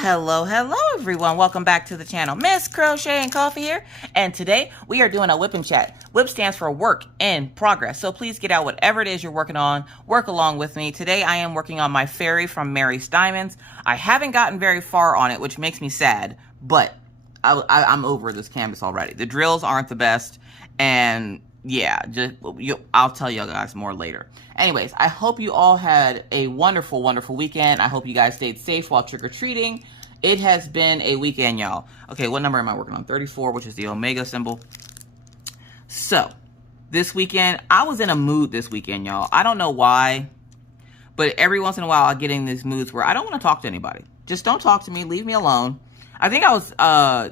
Hello everyone. Welcome back to the channel. Miss Crochet and Coffee here. And today we are doing a whip and chat. Whip stands for work in progress. So please get out whatever it is you're working on. Work along with me. Today I am working on my fairy from Mary's Diamonds. I haven't gotten very far on it, which makes me sad. But I'm over this canvas already. The drills aren't the best. And yeah, I'll tell you guys more later. Anyways, I hope you all had a wonderful, wonderful weekend. I hope you guys stayed safe while trick-or-treating. It has been a weekend, y'all. Okay, what number am I working on? 34, which is the Omega symbol. So, this weekend, I was in a mood this weekend, y'all. I don't know why, but every once in a while, I get in these moods where I don't want to talk to anybody. Just don't talk to me. Leave me alone. I think I was I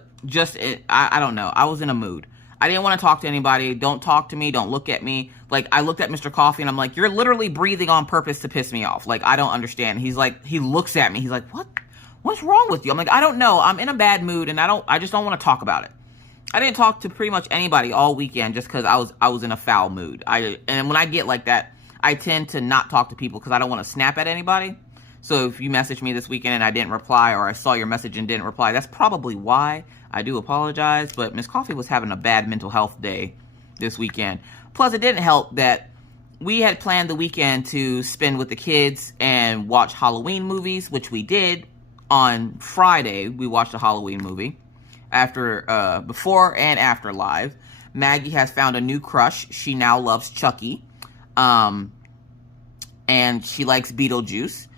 don't know. I was in a mood. I didn't want to talk to anybody. Don't talk to me. Don't look at me. Like, I looked at Mr. Coffee and I'm like, you're literally breathing on purpose to piss me off. Like, I don't understand. He's like, he looks at me. He's like, what's wrong with you? I'm like, I don't know. I'm in a bad mood and I just don't want to talk about it. I didn't talk to pretty much anybody all weekend just because I was in a foul mood. And when I get like that, I tend to not talk to people because I don't want to snap at anybody. So if you messaged me this weekend and I didn't reply, or I saw your message and didn't reply, that's probably why. I do apologize, but Miss Coffee was having a bad mental health day this weekend. Plus, it didn't help that we had planned the weekend to spend with the kids and watch Halloween movies, which we did. On Friday, we watched a Halloween movie before and after live. Maggie has found a new crush. She now loves Chucky, and she likes Beetlejuice.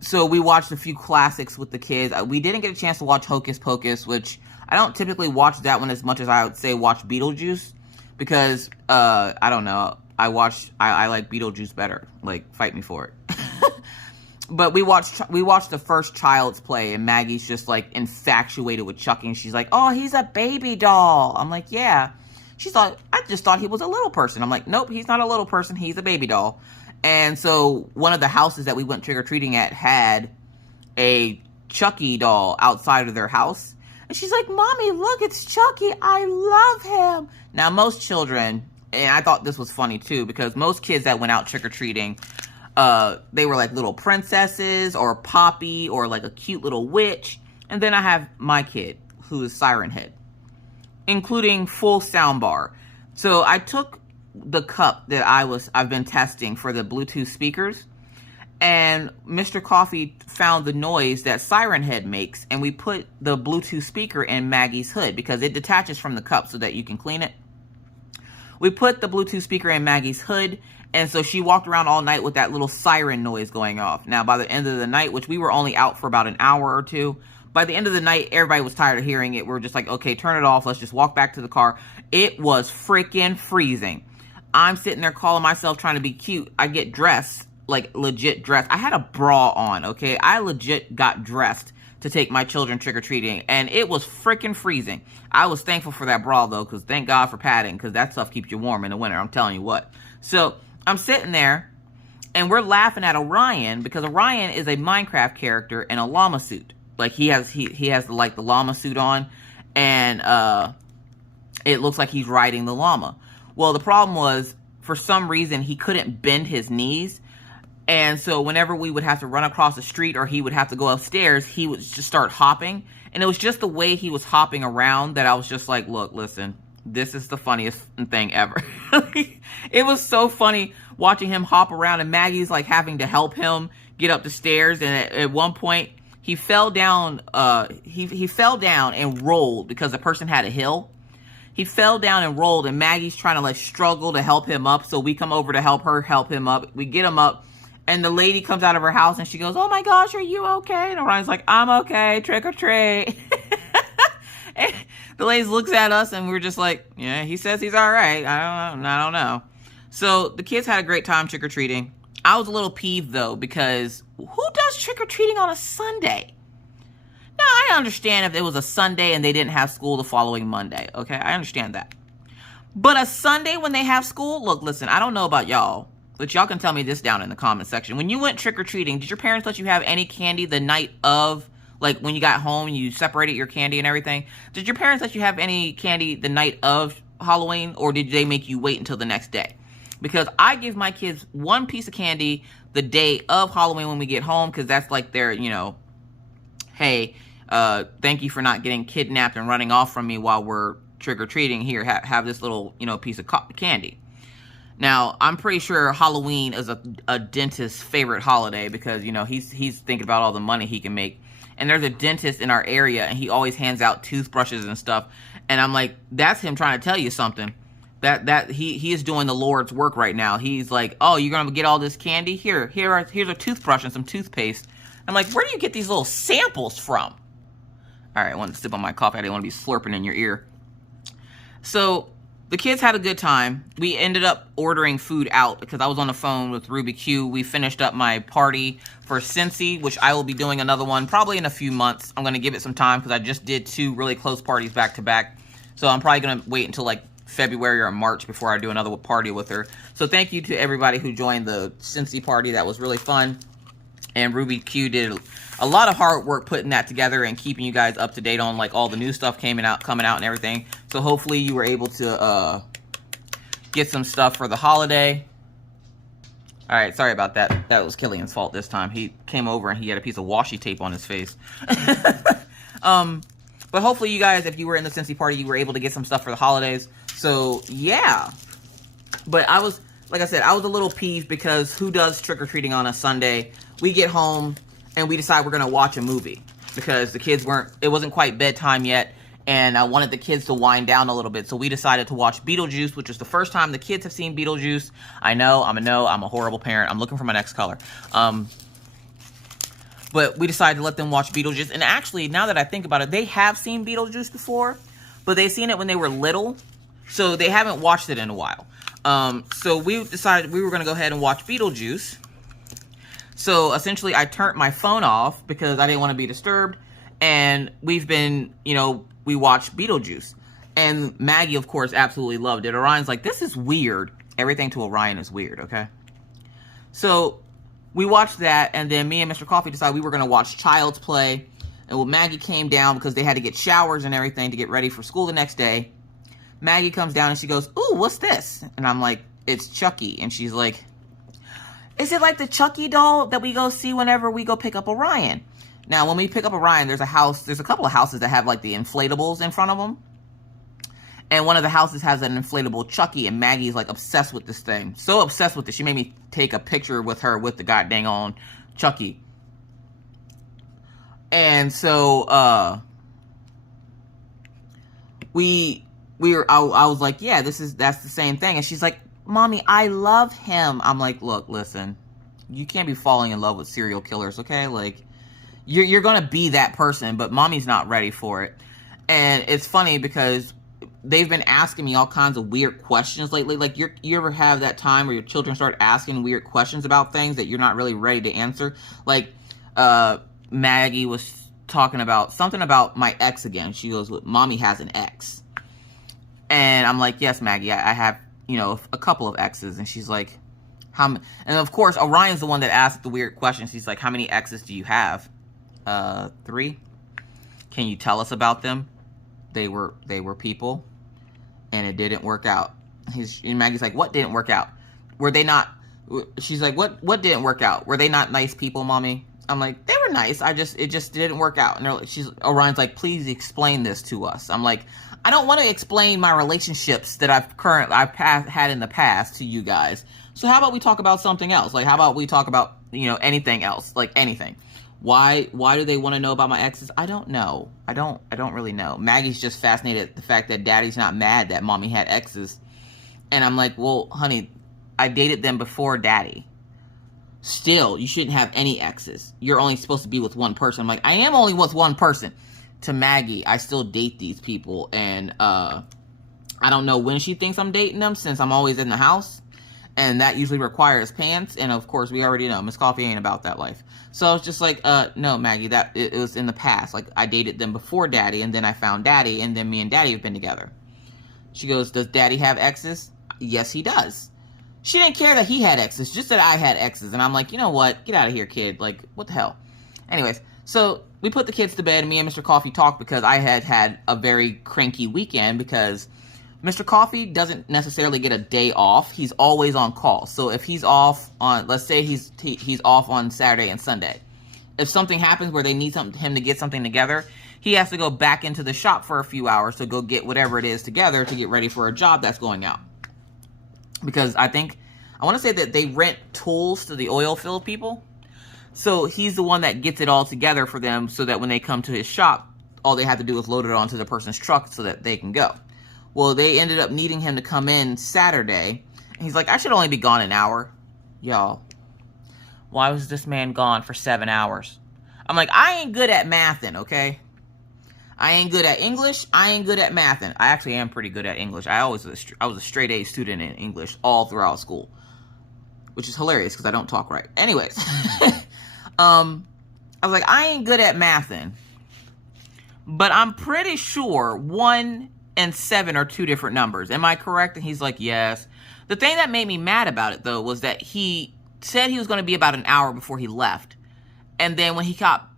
So we watched a few classics with the kids. We didn't get a chance to watch Hocus Pocus, which I don't typically watch that one as much as I would say watch Beetlejuice. Because, I don't know, I like Beetlejuice better. Like, fight me for it. But we watched the first Child's Play, and Maggie's just, like, infatuated with Chucky. And she's like, oh, he's a baby doll. I'm like, yeah. I just thought he was a little person. I'm like, nope, he's not a little person. He's a baby doll. And so one of the houses that we went trick-or-treating at had a Chucky doll outside of their house. And she's like, Mommy, look, it's Chucky. I love him. Now, most children, and I thought this was funny too, because most kids that went out trick-or-treating, they were like little princesses or Poppy or like a cute little witch. And then I have my kid, who is Siren Head, including full sound bar. So I took the cup that I've been testing for the Bluetooth speakers, and Mr. Coffee found the noise that Siren Head makes, and we put the Bluetooth speaker in Maggie's hood because it detaches from the cup so that you can clean it. We put the Bluetooth speaker in Maggie's hood, and so she walked around all night with that little siren noise going off. Now, by the end of the night, which we were only out for about an hour or two, by the end of the night, everybody was tired of hearing it. We were just like, okay, turn it off. Let's just walk back to the car. It was freaking freezing. I'm sitting there calling myself trying to be cute. I get dressed, like legit dressed. I had a bra on, okay? I legit got dressed to take my children trick-or-treating, and it was freaking freezing. I was thankful for that bra, though, because thank God for padding, because that stuff keeps you warm in the winter, I'm telling you what. So I'm sitting there, and we're laughing at Orion, because Orion is a Minecraft character in a llama suit. Like, he has like the llama suit on, and it looks like he's riding the llama. Well, the problem was, for some reason, he couldn't bend his knees. And so whenever we would have to run across the street or he would have to go upstairs, he would just start hopping. And it was just the way he was hopping around that I was just like, look, listen, this is the funniest thing ever. It was so funny watching him hop around, and Maggie's like having to help him get up the stairs. And at one point, he fell down. He fell down and rolled because the person had a hill. He fell down and rolled, and Maggie's trying to like struggle to help him up. So we come over to help him up. We get him up, and the lady comes out of her house and she goes, oh my gosh, are you okay? And Orion's like, I'm okay, trick or treat. And the lady looks at us and we're just like, yeah, he says he's all right. I don't know. So the kids had a great time trick or treating. I was a little peeved though, because who does trick or treating on a Sunday? Now, I understand if it was a Sunday and they didn't have school the following Monday, okay? I understand that. But a Sunday when they have school? Look, listen, I don't know about y'all, but y'all can tell me this down in the comment section. When you went trick-or-treating, did your parents let you have any candy the night of, like when you got home and you separated your candy and everything? Did your parents let you have any candy the night of Halloween, or did they make you wait until the next day? Because I give my kids one piece of candy the day of Halloween when we get home, because that's like their, you know, hey, thank you for not getting kidnapped and running off from me while we're trick-or-treating. Here, have this little, piece of candy. Now, I'm pretty sure Halloween is a dentist's favorite holiday because, he's thinking about all the money he can make. And there's a dentist in our area, and he always hands out toothbrushes and stuff. And I'm like, that's him trying to tell you something. That he is doing the Lord's work right now. He's like, oh, you're going to get all this candy? Here's a toothbrush and some toothpaste. I'm like, where do you get these little samples from? All right, I wanted to sip on my coffee. I didn't want to be slurping in your ear. So the kids had a good time. We ended up ordering food out because I was on the phone with Ruby Q. We finished up my party for Cincy, which I will be doing another one probably in a few months. I'm going to give it some time because I just did 2 really close parties back to back. So I'm probably going to wait until like February or March before I do another party with her. So thank you to everybody who joined the Cincy party. That was really fun. And Ruby Q did a lot of hard work putting that together and keeping you guys up to date on like all the new stuff coming out and everything. So hopefully you were able to get some stuff for the holiday. All right, sorry about that. That was Killian's fault this time. He came over and he had a piece of washi tape on his face. But hopefully you guys, if you were in the Cincy party, you were able to get some stuff for the holidays. So yeah. But I was, like I said, I was a little peeved because who does trick-or-treating on a Sunday? We get home and we decide we're going to watch a movie because the kids it wasn't quite bedtime yet. And I wanted the kids to wind down a little bit. So we decided to watch Beetlejuice, which is the first time the kids have seen Beetlejuice. I'm a horrible parent. I'm looking for my next color. But we decided to let them watch Beetlejuice. And actually, now that I think about it, they have seen Beetlejuice before, but they've seen it when they were little. So they haven't watched it in a while. So we decided we were going to go ahead and watch Beetlejuice. So essentially, I turned my phone off because I didn't want to be disturbed. And we've been, we watched Beetlejuice. And Maggie, of course, absolutely loved it. Orion's like, this is weird. Everything to Orion is weird, okay? So we watched that, and then me and Mr. Coffee decided we were going to watch Child's Play. And when Maggie came down, because they had to get showers and everything to get ready for school the next day, Maggie comes down and she goes, ooh, what's this? And I'm like, it's Chucky. And she's like, is it like the Chucky doll that we go see whenever we go pick up Orion? Now, when we pick up Orion, there's a couple of houses that have like the inflatables in front of them. And one of the houses has an inflatable Chucky, and Maggie's like obsessed with this thing. So obsessed with it, she made me take a picture with her with the goddamn on Chucky. And so, I was like, yeah, that's the same thing. And she's like, Mommy, I love him. I'm like, look, listen, you can't be falling in love with serial killers, okay? Like, you're going to be that person, but Mommy's not ready for it. And it's funny because they've been asking me all kinds of weird questions lately. Like, you ever have that time where your children start asking weird questions about things that you're not really ready to answer? Like, Maggie was talking about something about my ex again. She goes, Mommy has an ex. And I'm like, yes, Maggie, I have, a couple of exes. And she's like, and of course, Orion's the one that asked the weird questions. He's like, how many exes do you have? 3. Can you tell us about them? They were people, and it didn't work out. And Maggie's like, what didn't work out? Were they not? She's like, what didn't work out? Were they not nice people, Mommy? I'm like, they were nice. It just didn't work out. And Orion's like, please explain this to us. I'm like, I don't want to explain my relationships that I've had in the past to you guys. So how about we talk about something else? Like, how about we talk about, anything else, like anything. Why do they want to know about my exes? I don't know. I don't really know. Maggie's just fascinated at the fact that Daddy's not mad that Mommy had exes. And I'm like, well, honey, I dated them before Daddy. Still, you shouldn't have any exes. You're only supposed to be with one person. I'm like, I am only with one person. To Maggie, I still date these people. And I don't know when she thinks I'm dating them since I'm always in the house. And that usually requires pants. And of course, we already know Miss Coffee ain't about that life. So I was just like, no, Maggie, that it was in the past. Like, I dated them before Daddy, and then I found Daddy, and then me and Daddy have been together. She goes, does Daddy have exes? Yes, he does. She didn't care that he had exes, just that I had exes. And I'm like, you know what? Get out of here, kid. Like, what the hell? Anyways, so we put the kids to bed, and me and Mr. Coffee talked because I had a very cranky weekend because Mr. Coffee doesn't necessarily get a day off. He's always on call. So if he's off on, let's say he's off on Saturday and Sunday. if something happens where they need him to get something together, he has to go back into the shop for a few hours to go get whatever it is together to get ready for a job that's going out. Because I want to say that they rent tools to the oil field people. So he's the one that gets it all together for them so that when they come to his shop, all they have to do is load it onto the person's truck so that they can go. Well, they ended up needing him to come in Saturday. And he's like, I should only be gone an hour. Y'all, why was this man gone for 7 hours? I'm like, I ain't good at mathing, okay? I ain't good at English. I ain't good at mathing. I actually am pretty good at English. I was a straight A student in English all throughout school, which is hilarious because I don't talk right. Anyways, I was like, I ain't good at mathing, but I'm pretty sure 1 and 7 are 2 different numbers. Am I correct? And he's like, yes. The thing that made me mad about it, though, was that he said he was going to be about an hour before he left. And then when he got,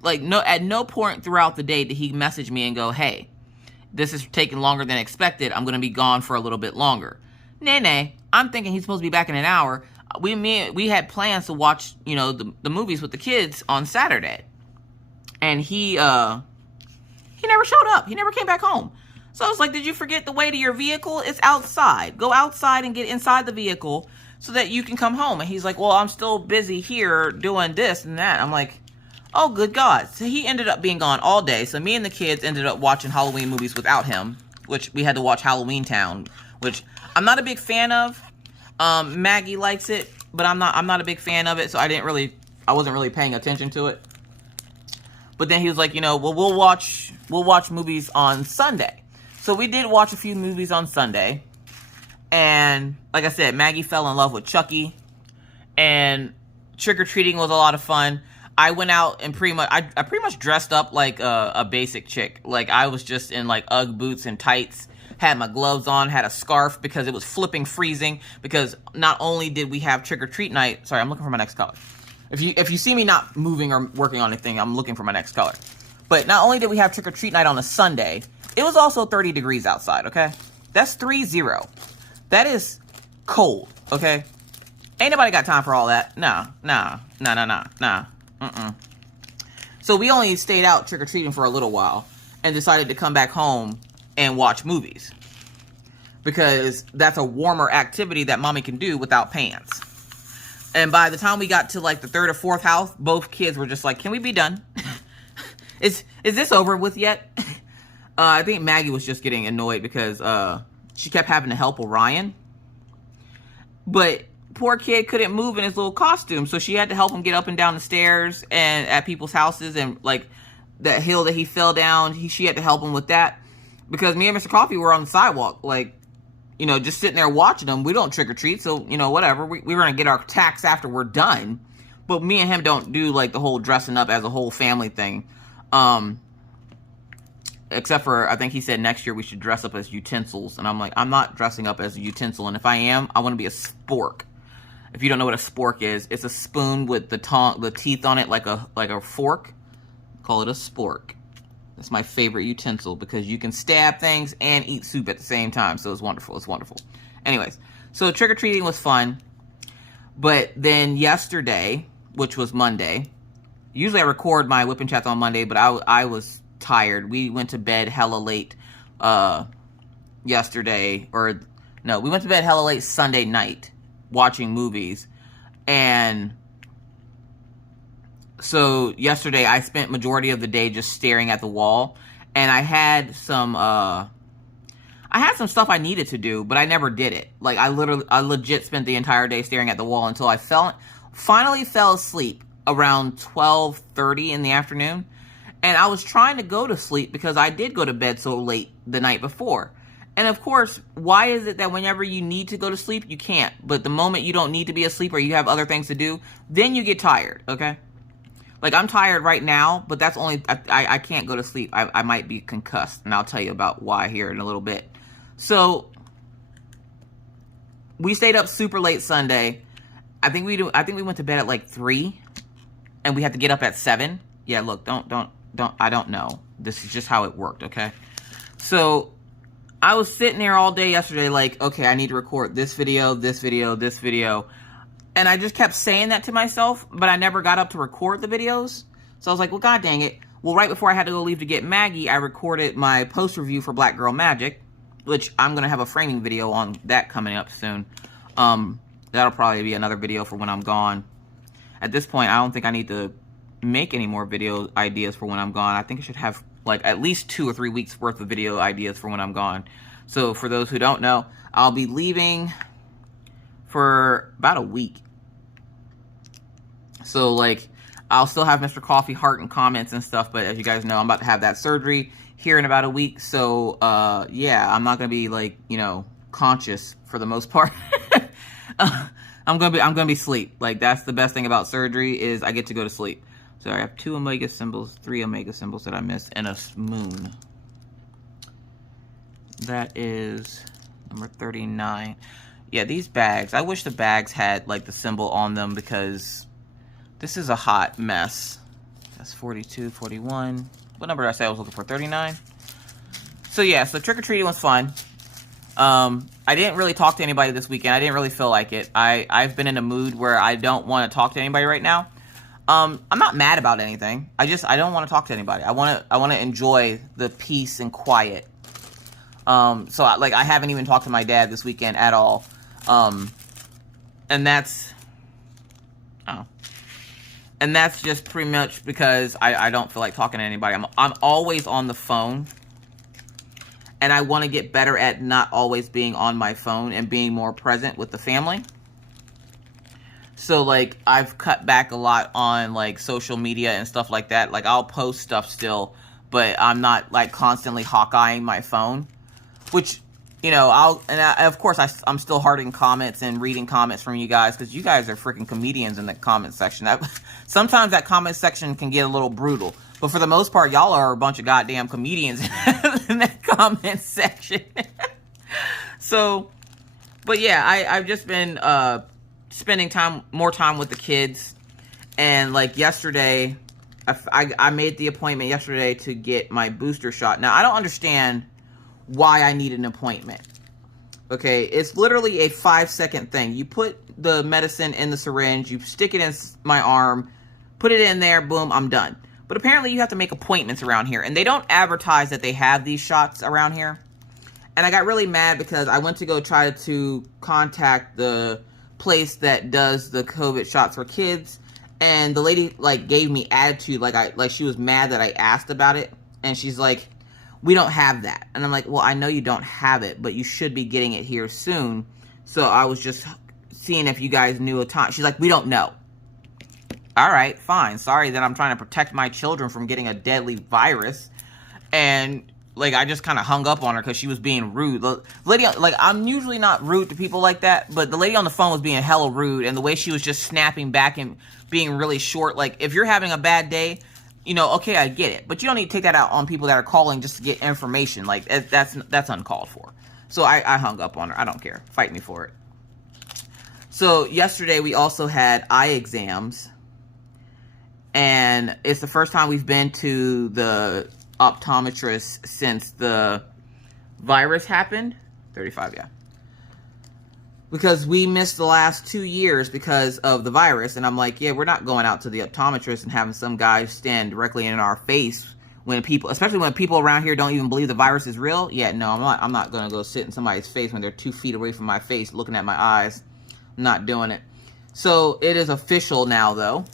like, at no point throughout the day did he message me and go, hey, this is taking longer than expected. I'm going to be gone for a little bit longer. Nay. I'm thinking he's supposed to be back in an hour. We had plans to watch, you know, the movies with the kids on Saturday. And he never showed up. He never came back home. So I was like, did you forget the way to your vehicle? It's outside. Go outside and get inside the vehicle so that you can come home. And he's like, well, I'm still busy here doing this and that. I'm like, oh, good God. So he ended up being gone all day. So me and the kids ended up watching Halloween movies without him, which we had to watch Halloween Town, which I'm not a big fan of. Maggie likes it, but I'm not a big fan of it. So I wasn't really paying attention to it. But then he was like, you know, well, we'll watch movies on Sunday. So we did watch a few movies on Sunday. And like I said, Maggie fell in love with Chucky, and trick-or-treating was a lot of fun. I went out and I pretty much dressed up like a basic chick. Like, I was just in like Ugg boots and tights, had my gloves on, had a scarf because it was flipping freezing, because not only did we have trick-or-treat night, sorry, I'm looking for my next color. If you see me not moving or working on anything, I'm looking for my next color. But not only did we have trick-or-treat night on a Sunday, it was also 30 degrees outside, okay? That's 30. That is cold, okay? Ain't nobody got time for all that. Nah. So we only stayed out trick-or-treating for a little while and decided to come back home and watch movies, because that's a warmer activity that mommy can do without pants. And by the time we got to like the 3rd or 4th house, both kids were just like, can we be done? Is this over with yet? I think Maggie was just getting annoyed because she kept having to help Orion. But poor kid couldn't move in his little costume, so she had to help him get up and down the stairs and at people's houses, and like that hill that he fell down, she had to help him with that, because me and Mr. Coffee were on the sidewalk, like, you know, just sitting there watching them. We don't trick or treat, so, you know, whatever. We were gonna get our tax after we're done, but me and him don't do like the whole dressing up as a whole family thing. Except for, I think he said next year we should dress up as utensils. And I'm like, I'm not dressing up as a utensil. And if I am, I want to be a spork. If you don't know what a spork is, it's a spoon with the teeth on it like a fork. Call it a spork. That's my favorite utensil because you can stab things and eat soup at the same time. So it's wonderful. It's wonderful. Anyways, so trick-or-treating was fun. But then yesterday, which was Monday, usually I record my whipping chats on Monday, but I was tired. We went to bed hella late yesterday, or no, we went to bed hella late Sunday night watching movies. And so yesterday I spent majority of the day just staring at the wall, and I had some stuff I needed to do, but I never did it. Like, I legit spent the entire day staring at the wall until I finally fell asleep around 12:30 in the afternoon. And I was trying to go to sleep because I did go to bed so late the night before. And of course, why is it that whenever you need to go to sleep, you can't? But the moment you don't need to be asleep or you have other things to do, then you get tired, okay? Like, I'm tired right now, but that's only, I can't go to sleep. I might be concussed, and I'll tell you about why here in a little bit. So, we stayed up super late Sunday. I think we went to bed at like 3, and we had to get up at 7. Yeah, look, I don't know. This is just how it worked, okay? So, I was sitting there all day yesterday like, okay, I need to record this video, this video, this video. And I just kept saying that to myself, but I never got up to record the videos. So I was like, well, God dang it. Well, right before I had to go leave to get Maggie, I recorded my post review for Black Girl Magic, which I'm going to have a framing video on that coming up soon. That'll probably be another video for when I'm gone. At this point, I don't think I need to make any more video ideas for when I'm gone. I think I should have like at least 2 or 3 weeks worth of video ideas for when I'm gone. So for those who don't know, I'll be leaving for about a week. So like, I'll still have Mr. Coffee heart and comments and stuff, but as you guys know, I'm about to have that surgery here in about a week. So yeah, I'm not gonna be like, you know, conscious for the most part. I'm gonna be asleep. Like, that's the best thing about surgery, is I get to go to sleep. So I have 2 omega symbols, 3 omega symbols that I missed, and a moon. That is number 39. Yeah, these bags, I wish the bags had like the symbol on them, because this is a hot mess. That's 42, 41. What number did I say I was looking for? 39? So yeah, so trick-or-treating was fun. I didn't really talk to anybody this weekend. I didn't really feel like it. I've been in a mood where I don't want to talk to anybody right now. I'm not mad about anything. I don't want to talk to anybody. I want to enjoy the peace and quiet. So I haven't even talked to my dad this weekend at all. And that's just pretty much because I don't feel like talking to anybody. I'm always on the phone. And I want to get better at not always being on my phone and being more present with the family. So, like, I've cut back a lot on, like, social media and stuff like that. Like, I'll post stuff still, but I'm not, like, constantly hawk-eyeing my phone. Which, you know, of course, I'm still hearting comments and reading comments from you guys, because you guys are freaking comedians in the comment section. Sometimes that comment section can get a little brutal. But for the most part, y'all are a bunch of goddamn comedians in that comment section. So, but yeah, I've just been spending more time with the kids. And like yesterday, I made the appointment yesterday to get my booster shot. Now, I don't understand why I need an appointment. Okay, it's literally a 5-second thing. You put the medicine in the syringe, you stick it in my arm, put it in there, boom, I'm done. But apparently you have to make appointments around here. And they don't advertise that they have these shots around here. And I got really mad because I went to go try to contact the place that does the COVID shots for kids. And the lady, like, gave me attitude. Like she was mad that I asked about it. And she's like, we don't have that. And I'm like, well, I know you don't have it, but you should be getting it here soon. So I was just seeing if you guys knew a time. She's like, we don't know. All right, fine. Sorry that I'm trying to protect my children from getting a deadly virus. And, like, I just kind of hung up on her because she was being rude. The lady, like, I'm usually not rude to people like that, but the lady on the phone was being hella rude, and the way she was just snapping back and being really short. Like, if you're having a bad day, you know, okay, I get it. But you don't need to take that out on people that are calling just to get information. Like, that's uncalled for. So I hung up on her. I don't care. Fight me for it. So yesterday we also had eye exams. And it's the first time we've been to the optometrist since the virus happened. 35, yeah. Because we missed the last 2 years because of the virus. And I'm like, yeah, we're not going out to the optometrist and having some guy stand directly in our face when people, especially when people around here don't even believe the virus is real. Yeah, no, I'm not going to go sit in somebody's face when they're 2 feet away from my face looking at my eyes. I'm not doing it. So it is official now, though.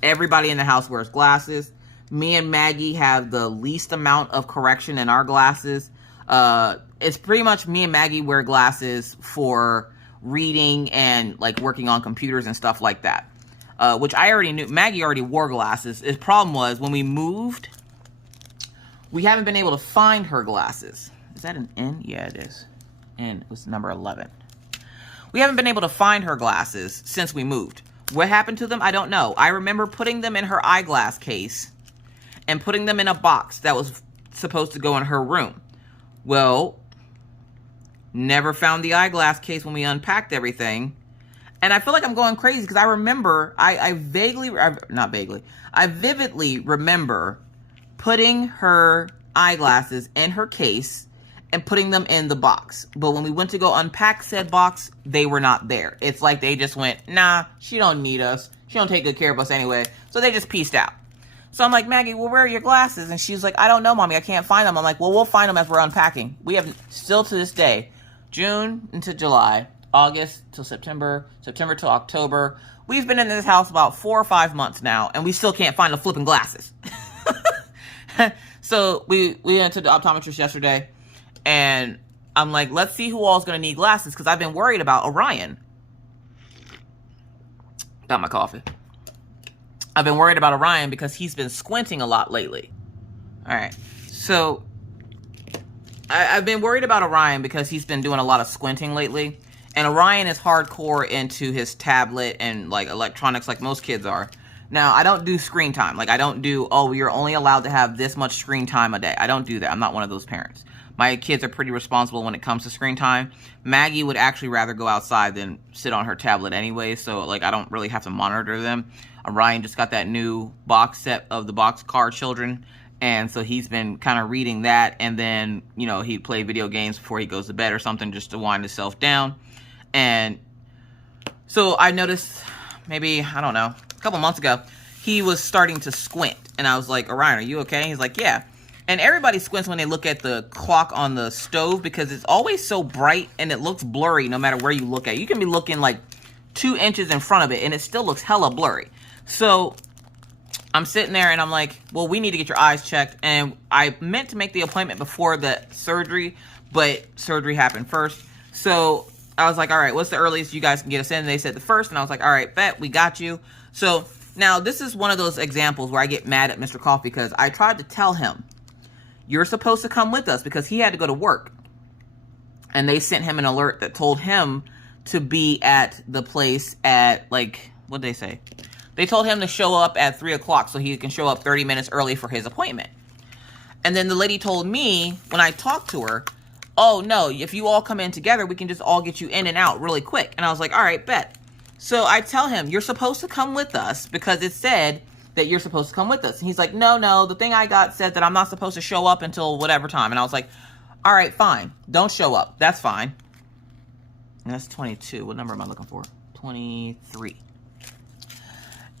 Everybody in the house wears glasses. Me and Maggie have the least amount of correction in our glasses. It's pretty much me and Maggie wear glasses for reading and like working on computers and stuff like that. Which I already knew. Maggie already wore glasses. The problem was when we moved, we haven't been able to find her glasses. Is that an N? Yeah, it is. N was number 11. We haven't been able to find her glasses since we moved. What happened to them? I don't know. I remember putting them in her eyeglass case and putting them in a box that was supposed to go in her room. Well, never found the eyeglass case when we unpacked everything. And I feel like I'm going crazy because I remember, I vividly remember putting her eyeglasses in her case and putting them in the box. But when we went to go unpack said box, they were not there. It's like they just went, nah, she don't need us. She don't take good care of us anyway. So they just pieced out. So I'm like, Maggie, well, where are your glasses? And she's like, I don't know, Mommy. I can't find them. I'm like, well, we'll find them as we're unpacking. We have still to this day, June into July, August till September, September till October. We've been in this house about 4 or 5 months now, and we still can't find the flipping glasses. So we went to the optometrist yesterday, and I'm like, let's see who all's going to need glasses, because I've been worried about Orion. Got my coffee. I've been worried about Orion because he's been squinting a lot lately. All right. So I've been worried about Orion because he's been doing a lot of squinting lately. And Orion is hardcore into his tablet and like electronics like most kids are. Now, I don't do screen time. Like, I don't do, oh, you're only allowed to have this much screen time a day. I don't do that. I'm not one of those parents. My kids are pretty responsible when it comes to screen time. Maggie would actually rather go outside than sit on her tablet anyway. So, like, I don't really have to monitor them. Orion just got that new box set of the Boxcar Children. And so he's been kind of reading that. And then, you know, he'd play video games before he goes to bed or something just to wind himself down. And so I noticed maybe, I don't know, a couple months ago, he was starting to squint. And I was like, Orion, are you okay? He's like, yeah. And everybody squints when they look at the clock on the stove because it's always so bright and it looks blurry no matter where you look at it. You can be looking like 2 inches in front of it and it still looks hella blurry. So I'm sitting there and I'm like, well, we need to get your eyes checked. And I meant to make the appointment before the surgery, but surgery happened first. So I was like, all right, what's the earliest you guys can get us in? And they said the first. And I was like, all right, bet, we got you. So now this is one of those examples where I get mad at Mr. Coffee because I tried to tell him, you're supposed to come with us because he had to go to work. And they sent him an alert that told him to be at the place at, like, what did they say? They told him to show up at 3 o'clock so he can show up 30 minutes early for his appointment. And then the lady told me when I talked to her, oh, no, if you all come in together, we can just all get you in and out really quick. And I was like, all right, bet. So I tell him, you're supposed to come with us because it said that you're supposed to come with us. And he's like, no, the thing I got said that I'm not supposed to show up until whatever time. And I was like, all right, fine. Don't show up. That's fine. And that's 22. What number am I looking for? 23.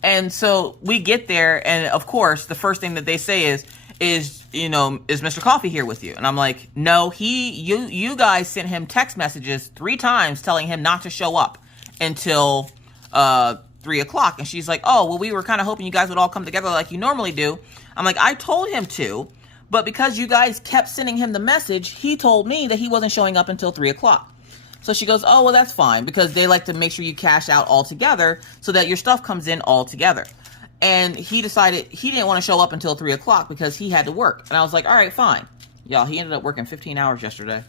And so we get there, and of course, the first thing that they say is Mr. Coffee here with you? And I'm like, no, you guys sent him text messages 3 times telling him not to show up until 3 o'clock. And she's like, oh, well, we were kind of hoping you guys would all come together like you normally do. I'm like, I told him to, but because you guys kept sending him the message, he told me that he wasn't showing up until 3 o'clock. So she goes, oh, well, that's fine, because they like to make sure you cash out all together so that your stuff comes in all together. And he decided he didn't want to show up until 3 o'clock because he had to work. And I was like, all right, fine. Y'all, he ended up working 15 hours yesterday.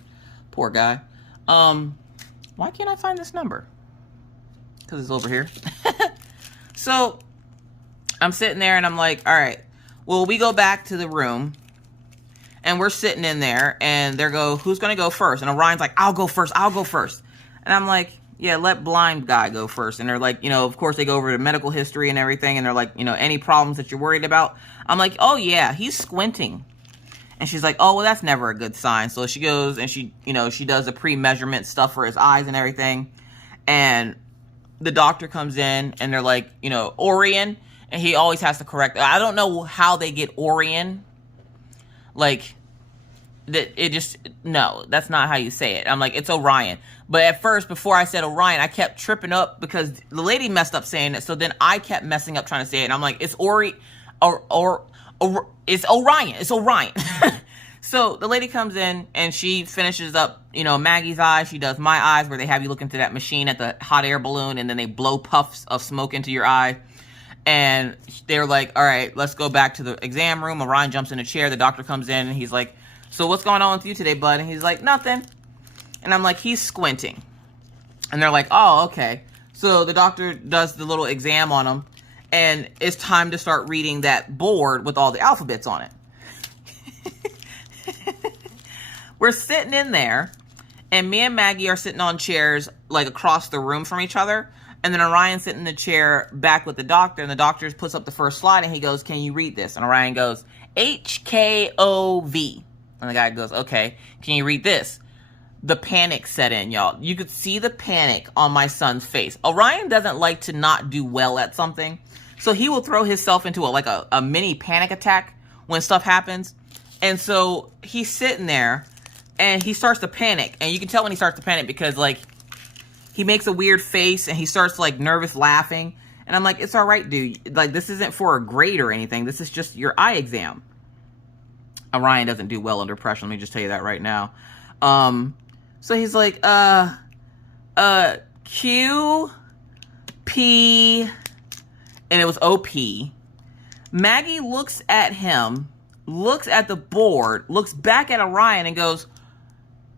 Poor guy. Why can't I find this number? Because it's over here. So I'm sitting there and I'm like, all right, well, we go back to the room. And we're sitting in there, and they go, who's going to go first? And Orion's like, I'll go first. And I'm like, yeah, let blind guy go first. And they're like, of course, they go over the medical history and everything. And they're like, any problems that you're worried about? I'm like, oh, yeah, he's squinting. And she's like, oh, well, that's never a good sign. So she goes and she does the pre-measurement stuff for his eyes and everything. And the doctor comes in, and they're like, Orion. And he always has to correct. I don't know how they get Orion. Like, no, that's not how you say it. I'm like, it's Orion. But at first, before I said Orion, I kept tripping up because the lady messed up saying it. So then I kept messing up trying to say it. And I'm like, it's it's Orion. It's Orion. So the lady comes in and she finishes up, Maggie's eyes. She does my eyes, where they have you look into that machine at the hot air balloon, and then they blow puffs of smoke into your eye. And they're like, all right, let's go back to the exam room. Orion jumps in a chair. The doctor comes in, and he's like, so what's going on with you today, bud? And he's like, nothing. And I'm like, he's squinting. And they're like, oh, okay. So the doctor does the little exam on him, and it's time to start reading that board with all the alphabets on it. We're sitting in there, and me and Maggie are sitting on chairs, like, across the room from each other. And then Orion's sitting in the chair back with the doctor, and the doctor puts up the first slide, and he goes, can you read this? And Orion goes, HKOV. And the guy goes, okay, can you read this? The panic set in, y'all. You could see the panic on my son's face. Orion doesn't like to not do well at something. So he will throw himself into a mini panic attack when stuff happens. And so he's sitting there and he starts to panic. And you can tell when he starts to panic because like he makes a weird face and he starts like nervous laughing. And I'm like, it's all right, dude. Like this isn't for a grade or anything. This is just your eye exam. Orion doesn't do well under pressure. Let me just tell you that right now. So he's like, Q, P, and it was OP. Maggie looks at him, looks at the board, looks back at Orion and goes,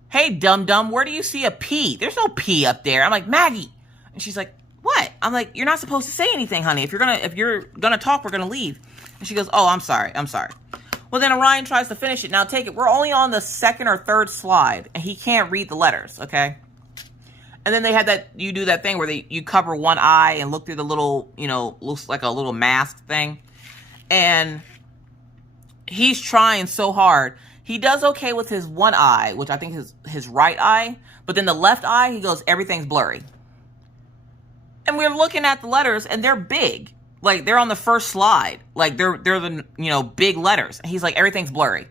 hey, dum-dum, where do you see a P? There's no P up there. I'm like, Maggie. And she's like, what? I'm like, you're not supposed to say anything, honey. If you're gonna talk, we're gonna leave. And she goes, oh, I'm sorry. Well, then Orion tries to finish it. Now, take it. We're only on the second or third slide, and he can't read the letters, okay? And then they had that, you do that thing where you cover one eye and look through the little, looks like a little mask thing. And he's trying so hard. He does okay with his one eye, which I think is his right eye. But then the left eye, he goes, everything's blurry. And we're looking at the letters, and they're big. Like, they're on the first slide. Like, they're the, big letters. And he's like, everything's blurry.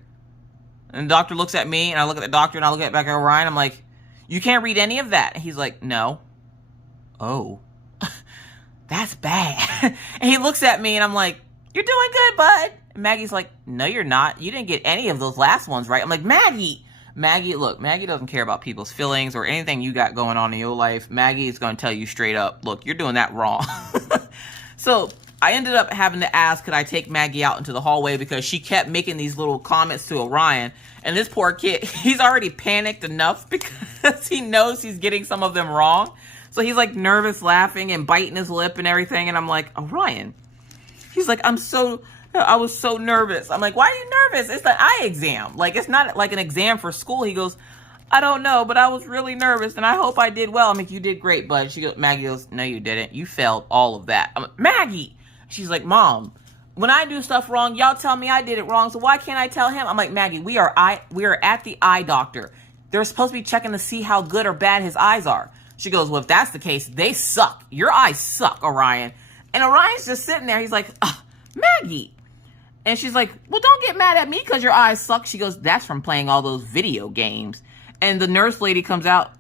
And the doctor looks at me, and I look at the doctor, and I look back at Orion. I'm like, you can't read any of that. And he's like, no. Oh. That's bad. And he looks at me, and I'm like, you're doing good, bud. And Maggie's like, no, you're not. You didn't get any of those last ones right. I'm like, Maggie, look, Maggie doesn't care about people's feelings or anything you got going on in your life. Maggie is going to tell you straight up, look, you're doing that wrong. So I ended up having to ask, could I take Maggie out into the hallway because she kept making these little comments to Orion. And this poor kid, he's already panicked enough because he knows he's getting some of them wrong. So he's like nervous laughing and biting his lip and everything. And I'm like, Orion. He's like, I was so nervous. I'm like, why are you nervous? It's the eye exam. Like, it's not like an exam for school. He goes, I don't know, but I was really nervous, and I hope I did well. I'm like, you did great, bud. Maggie goes, no, you didn't. You failed all of that. I'm like, Maggie! She's like, Mom, when I do stuff wrong, y'all tell me I did it wrong, so why can't I tell him? I'm like, Maggie, we are at the eye doctor. They're supposed to be checking to see how good or bad his eyes are. She goes, well, if that's the case, they suck. Your eyes suck, Orion. And Orion's just sitting there. He's like, Maggie. And she's like, well, don't get mad at me because your eyes suck. She goes, that's from playing all those video games. And the nurse lady comes out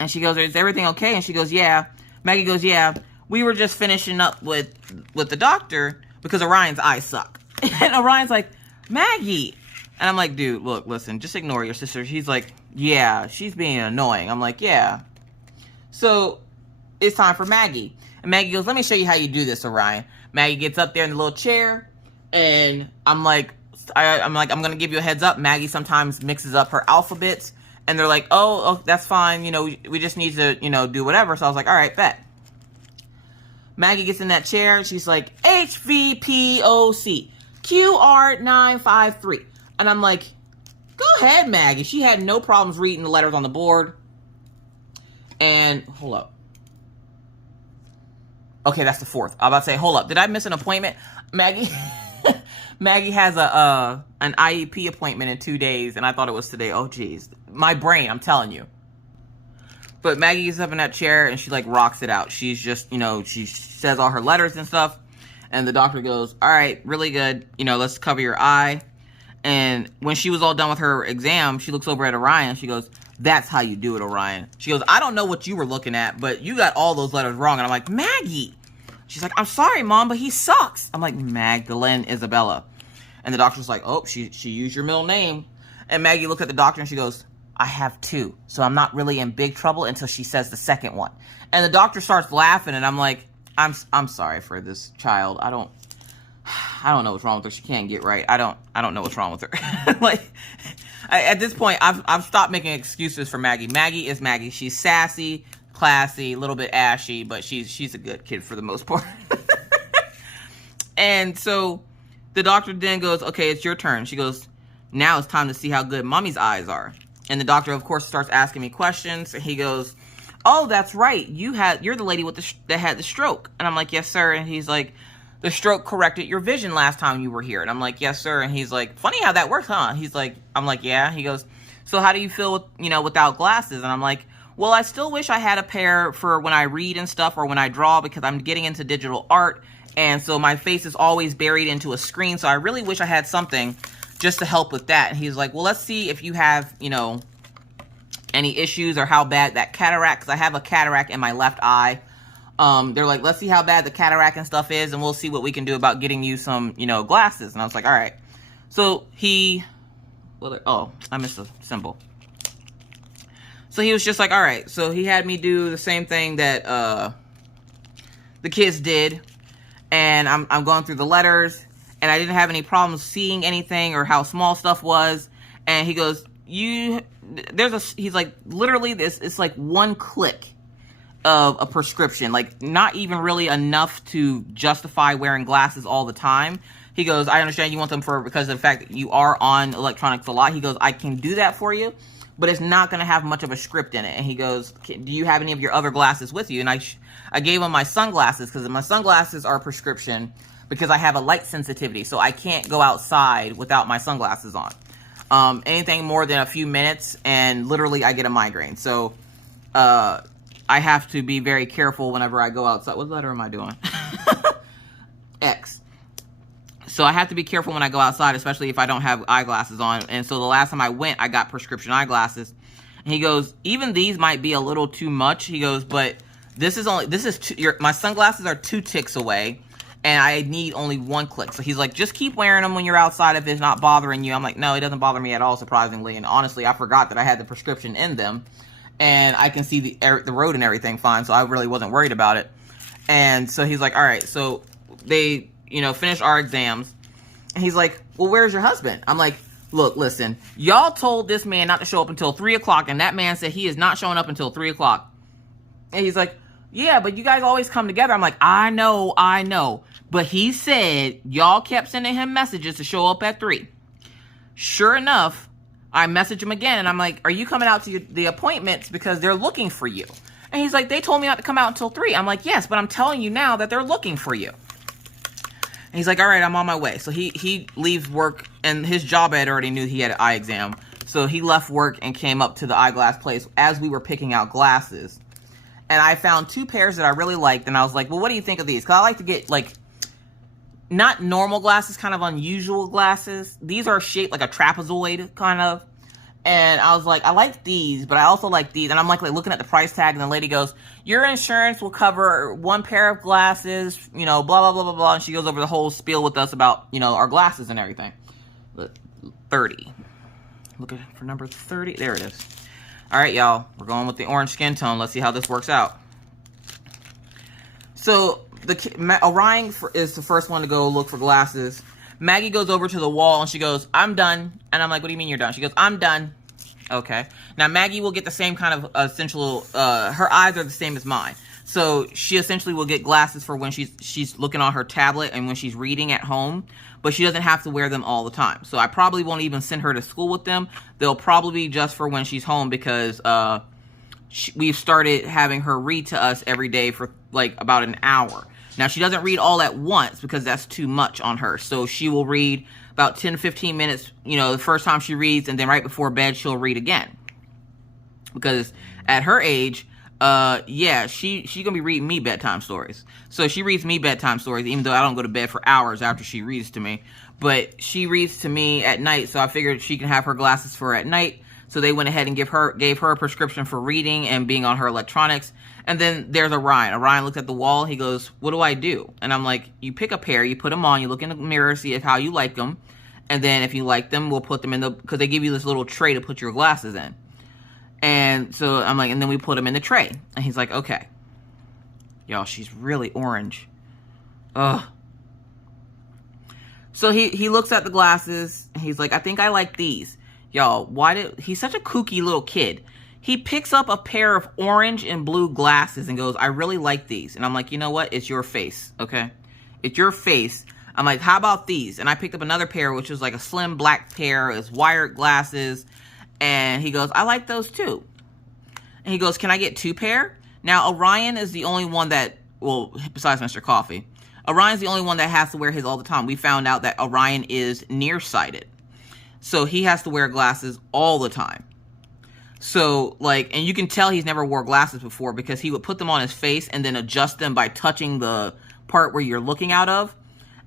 and she goes, is everything okay? And she goes, yeah. Maggie goes, yeah. We were just finishing up with the doctor because Orion's eyes suck. And Orion's like, Maggie. And I'm like, dude, look, listen, just ignore your sister. She's like, yeah, she's being annoying. I'm like, yeah. So it's time for Maggie. And Maggie goes, let me show you how you do this, Orion. Maggie gets up there in the little chair. And I'm like, I'm going to give you a heads up. Maggie sometimes mixes up her alphabets. And they're like, oh, that's fine. We just need to, do whatever. So I was like, all right, bet. Maggie gets in that chair. She's like, HVPOC, QR953. And I'm like, go ahead, Maggie. She had no problems reading the letters on the board. And, hold up. Okay, that's the fourth. I'm about to say, hold up. Did I miss an appointment? Maggie... Maggie has an IEP appointment in 2 days, and I thought it was today. Oh, geez. My brain, I'm telling you. But Maggie gets up in that chair, and she, like, rocks it out. She's just, she says all her letters and stuff. And the doctor goes, all right, really good. Let's cover your eye. And when she was all done with her exam, she looks over at Orion. She goes, that's how you do it, Orion. She goes, I don't know what you were looking at, but you got all those letters wrong. And I'm like, Maggie. She's like, I'm sorry, Mom, but he sucks. I'm like, Magdalene Isabella. And the doctor's like, oh, she used your middle name. And Maggie looked at the doctor and she goes, I have two. So I'm not really in big trouble until she says the second one. And the doctor starts laughing and I'm like, I'm sorry for this child. I don't know what's wrong with her. She can't get right. I don't know what's wrong with her. Like, at this point, I've stopped making excuses for Maggie. Maggie is Maggie. She's sassy, classy, a little bit ashy, but she's a good kid for the most part. And so the doctor then goes, okay, it's your turn. She goes, now it's time to see how good Mommy's eyes are. And the doctor, of course, starts asking me questions. He goes, oh, that's right. You're the lady that had the stroke. And I'm like, yes, sir. And he's like, the stroke corrected your vision last time you were here. And I'm like, yes, sir. And he's like, funny how that works, huh? He's like, I'm like, yeah. He goes, so how do you feel with, you know, without glasses? And I'm like, well, I still wish I had a pair for when I read and stuff or when I draw, because I'm getting into digital art. And so my face is always buried into a screen. So I really wish I had something just to help with that. And he's like, well, let's see if you have, you know, any issues or how bad that cataract, because I have a cataract in my left eye. They're like, let's see how bad the cataract and stuff is, and we'll see what we can do about getting you some, you know, glasses. And I was like, all right. So he, well, oh, I missed a symbol. So he was just like, all right. So he had me do the same thing that the kids did, and I'm going through the letters, and I didn't have any problems seeing anything or how small stuff was. And he goes, he's like, literally this, it's like one click of a prescription, like not even really enough to justify wearing glasses all the time. He goes, I understand you want them because of the fact that you are on electronics a lot. He goes, I can do that for you, but it's not going to have much of a script in it. And he goes, do you have any of your other glasses with you? And I gave him my sunglasses, because my sunglasses are prescription because I have a light sensitivity, so I can't go outside without my sunglasses on. Anything more than a few minutes and literally I get a migraine. So I have to be very careful whenever I go outside. What letter am I doing? X. So I have to be careful when I go outside, especially if I don't have eyeglasses on. And so the last time I went, I got prescription eyeglasses. And he goes, even these might be a little too much. He goes, but my sunglasses are 2 ticks away, and I need only 1 click. So he's like, just keep wearing them when you're outside if it's not bothering you. I'm like, no, it doesn't bother me at all, surprisingly. And honestly, I forgot that I had the prescription in them, and I can see the road and everything fine, so I really wasn't worried about it. And so he's like, all right. So they, you know, finished our exams, and he's like, well, where's your husband? I'm like, look, listen, y'all told this man not to show up until 3 o'clock, and that man said he is not showing up until 3 o'clock. And he's like, yeah, but you guys always come together. I'm like, I know. But he said y'all kept sending him messages to show up at 3. Sure enough, I message him again, and I'm like, are you coming out to the appointments because they're looking for you? And he's like, they told me not to come out until 3. I'm like, yes, but I'm telling you now that they're looking for you. And he's like, all right, I'm on my way. So he leaves work, and his job ed already knew he had an eye exam. So he left work and came up to the eyeglass place as we were picking out glasses. And I found 2 pairs that I really liked, and I was like, well, what do you think of these? Because I like to get, like, not normal glasses, kind of unusual glasses. These are shaped like a trapezoid, kind of. And I was like, I like these, but I also like these. And I'm like looking at the price tag, and the lady goes, your insurance will cover 1 pair of glasses, you know, blah, blah, blah, blah, blah. And she goes over the whole spiel with us about, you know, our glasses and everything. But 30. Looking for number 30. There it is. All right, y'all. We're going with the orange skin tone. Let's see how this works out. So Orion is the first one to go look for glasses. Maggie goes over to the wall, and she goes, I'm done. And I'm like, what do you mean you're done? She goes, I'm done. Okay. Now, Maggie will get the same kind of essential, her eyes are the same as mine. So she essentially will get glasses for when she's looking on her tablet and when she's reading at home, but she doesn't have to wear them all the time. So I probably won't even send her to school with them. They'll probably be just for when she's home, because we've started having her read to us every day for like about an hour. Now, she doesn't read all at once because that's too much on her. So she will read about 10 to 15 minutes, you know, the first time she reads, and then right before bed, she'll read again. Because at her age, yeah, she's going to be reading me bedtime stories. So she reads me bedtime stories, even though I don't go to bed for hours after she reads to me. But she reads to me at night, so I figured she can have her glasses for at night. So they went ahead and gave her a prescription for reading and being on her electronics. And then there's Orion. Orion looks at the wall. He goes, what do I do? And I'm like, you pick a pair, you put them on, you look in the mirror, see how you like them. And then if you like them, we'll put them in because they give you this little tray to put your glasses in. And so I'm like, and then we put them in the tray. And he's like, okay. Y'all, she's really orange. Ugh. So he looks at the glasses, and he's like, I think I like these. Y'all, he's such a kooky little kid. He picks up a pair of orange and blue glasses and goes, I really like these. And I'm like, you know what? It's your face, okay? It's your face. I'm like, how about these? And I picked up another pair, which was like a slim black pair. It's wired glasses. And he goes, I like those too. And he goes, can I get 2 pair? Now, Orion is the only one that, well, besides Mr. Coffee, Orion's the only one that has to wear his all the time. We found out that Orion is nearsighted. So he has to wear glasses all the time. So, like, and you can tell he's never wore glasses before because he would put them on his face and then adjust them by touching the part where you're looking out of.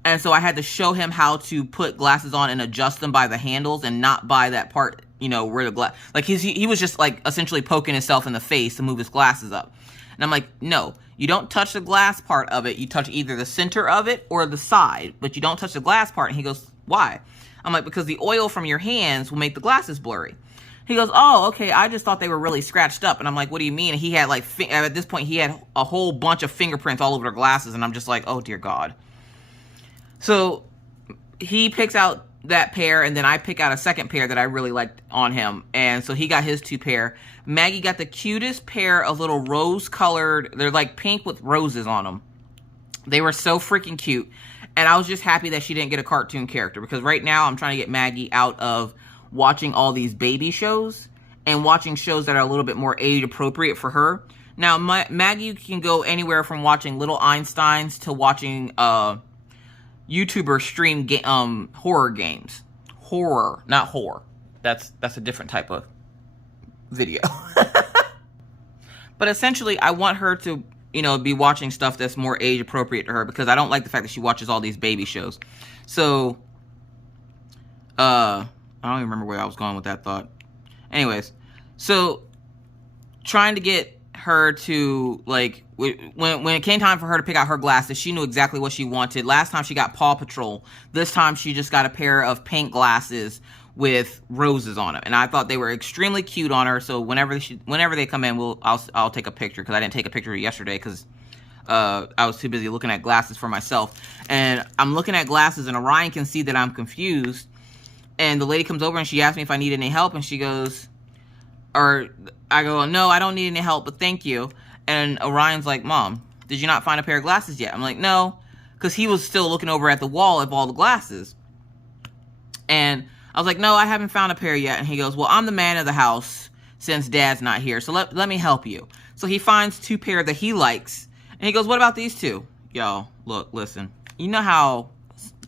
And so I had to show him how to put glasses on and adjust them by the handles and not by that part, you know, where the glass, like he was just like essentially poking himself in the face to move his glasses up. And I'm like, no, you don't touch the glass part of it. You touch either the center of it or the side, but you don't touch the glass part. And he goes, why? I'm like, because the oil from your hands will make the glasses blurry. He goes, oh, okay, I just thought they were really scratched up. And I'm like, what do you mean? And he had like, at this point, he had a whole bunch of fingerprints all over the glasses. And I'm just like, oh, dear God. So he picks out that pair, and then I pick out a second pair that I really liked on him. And so he got his 2 pair. Maggie got the cutest pair of little rose-colored, they're like pink with roses on them. They were so freaking cute. And I was just happy that she didn't get a cartoon character, because right now I'm trying to get Maggie out of watching all these baby shows and watching shows that are a little bit more age appropriate for her. Now, Maggie can go anywhere from watching Little Einsteins to watching YouTubers stream horror games. Horror, not horror. That's a different type of video. But essentially, I want her to, you know, be watching stuff that's more age appropriate to her, because I don't like the fact that she watches all these baby shows. So, I don't even remember where I was going with that thought. Anyways, so trying to get her to, like, when it came time for her to pick out her glasses, she knew exactly what she wanted. Last time she got Paw Patrol. This time she just got a pair of pink glasses with roses on them, and I thought they were extremely cute on her. So whenever they come in, I'll take a picture, because I didn't take a picture yesterday because I was too busy looking at glasses for myself. And I'm looking at glasses, and Orion can see that I'm confused. And the lady comes over and she asks me if I need any help, and she goes, or I go, no, I don't need any help, but thank you. And Orion's like, Mom, did you not find a pair of glasses yet? I'm like, no, because he was still looking over at the wall of all the glasses. And I was like, no, I haven't found a pair yet. And he goes, well, I'm the man of the house since Dad's not here, so let me help you. So he finds 2 pair that he likes, and he goes, what about these 2? Y'all, look, listen. You know how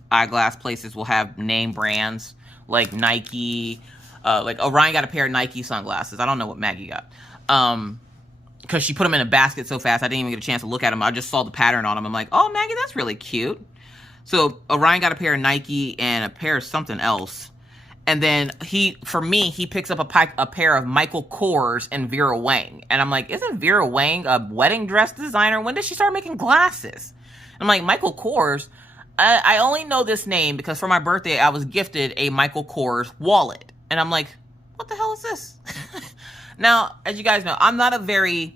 eyeglass places will have name brands like Nike? Like Orion got a pair of Nike sunglasses. I don't know what Maggie got. Because she put them in a basket so fast, I didn't even get a chance to look at them. I just saw the pattern on them. I'm like, oh, Maggie, that's really cute. So Orion got a pair of Nike and a pair of something else. And then for me, he picks up a pair of Michael Kors and Vera Wang. And I'm like, isn't Vera Wang a wedding dress designer? When did she start making glasses? I'm like, Michael Kors? I only know this name because for my birthday, I was gifted a Michael Kors wallet. And I'm like, what the hell is this? Now, as you guys know, I'm not a very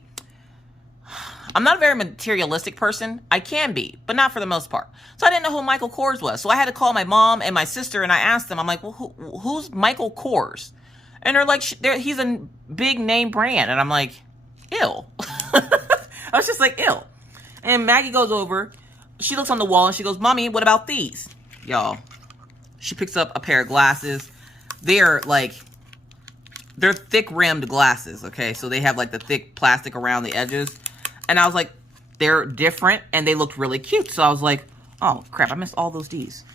materialistic person. I can be, but not for the most part. So I didn't know who Michael Kors was. So I had to call my mom and my sister, and I asked them, I'm like, well, who's Michael Kors? And they're like, he's a big name brand. And I'm like, ew. I was just like, ew. And Maggie goes over. She looks on the wall, and she goes, Mommy, what about these? Y'all, she picks up a pair of glasses. They're thick-rimmed glasses, okay? So they have, like, the thick plastic around the edges. And I was like, they're different, and they looked really cute. So I was like, oh, crap, I missed all those Ds.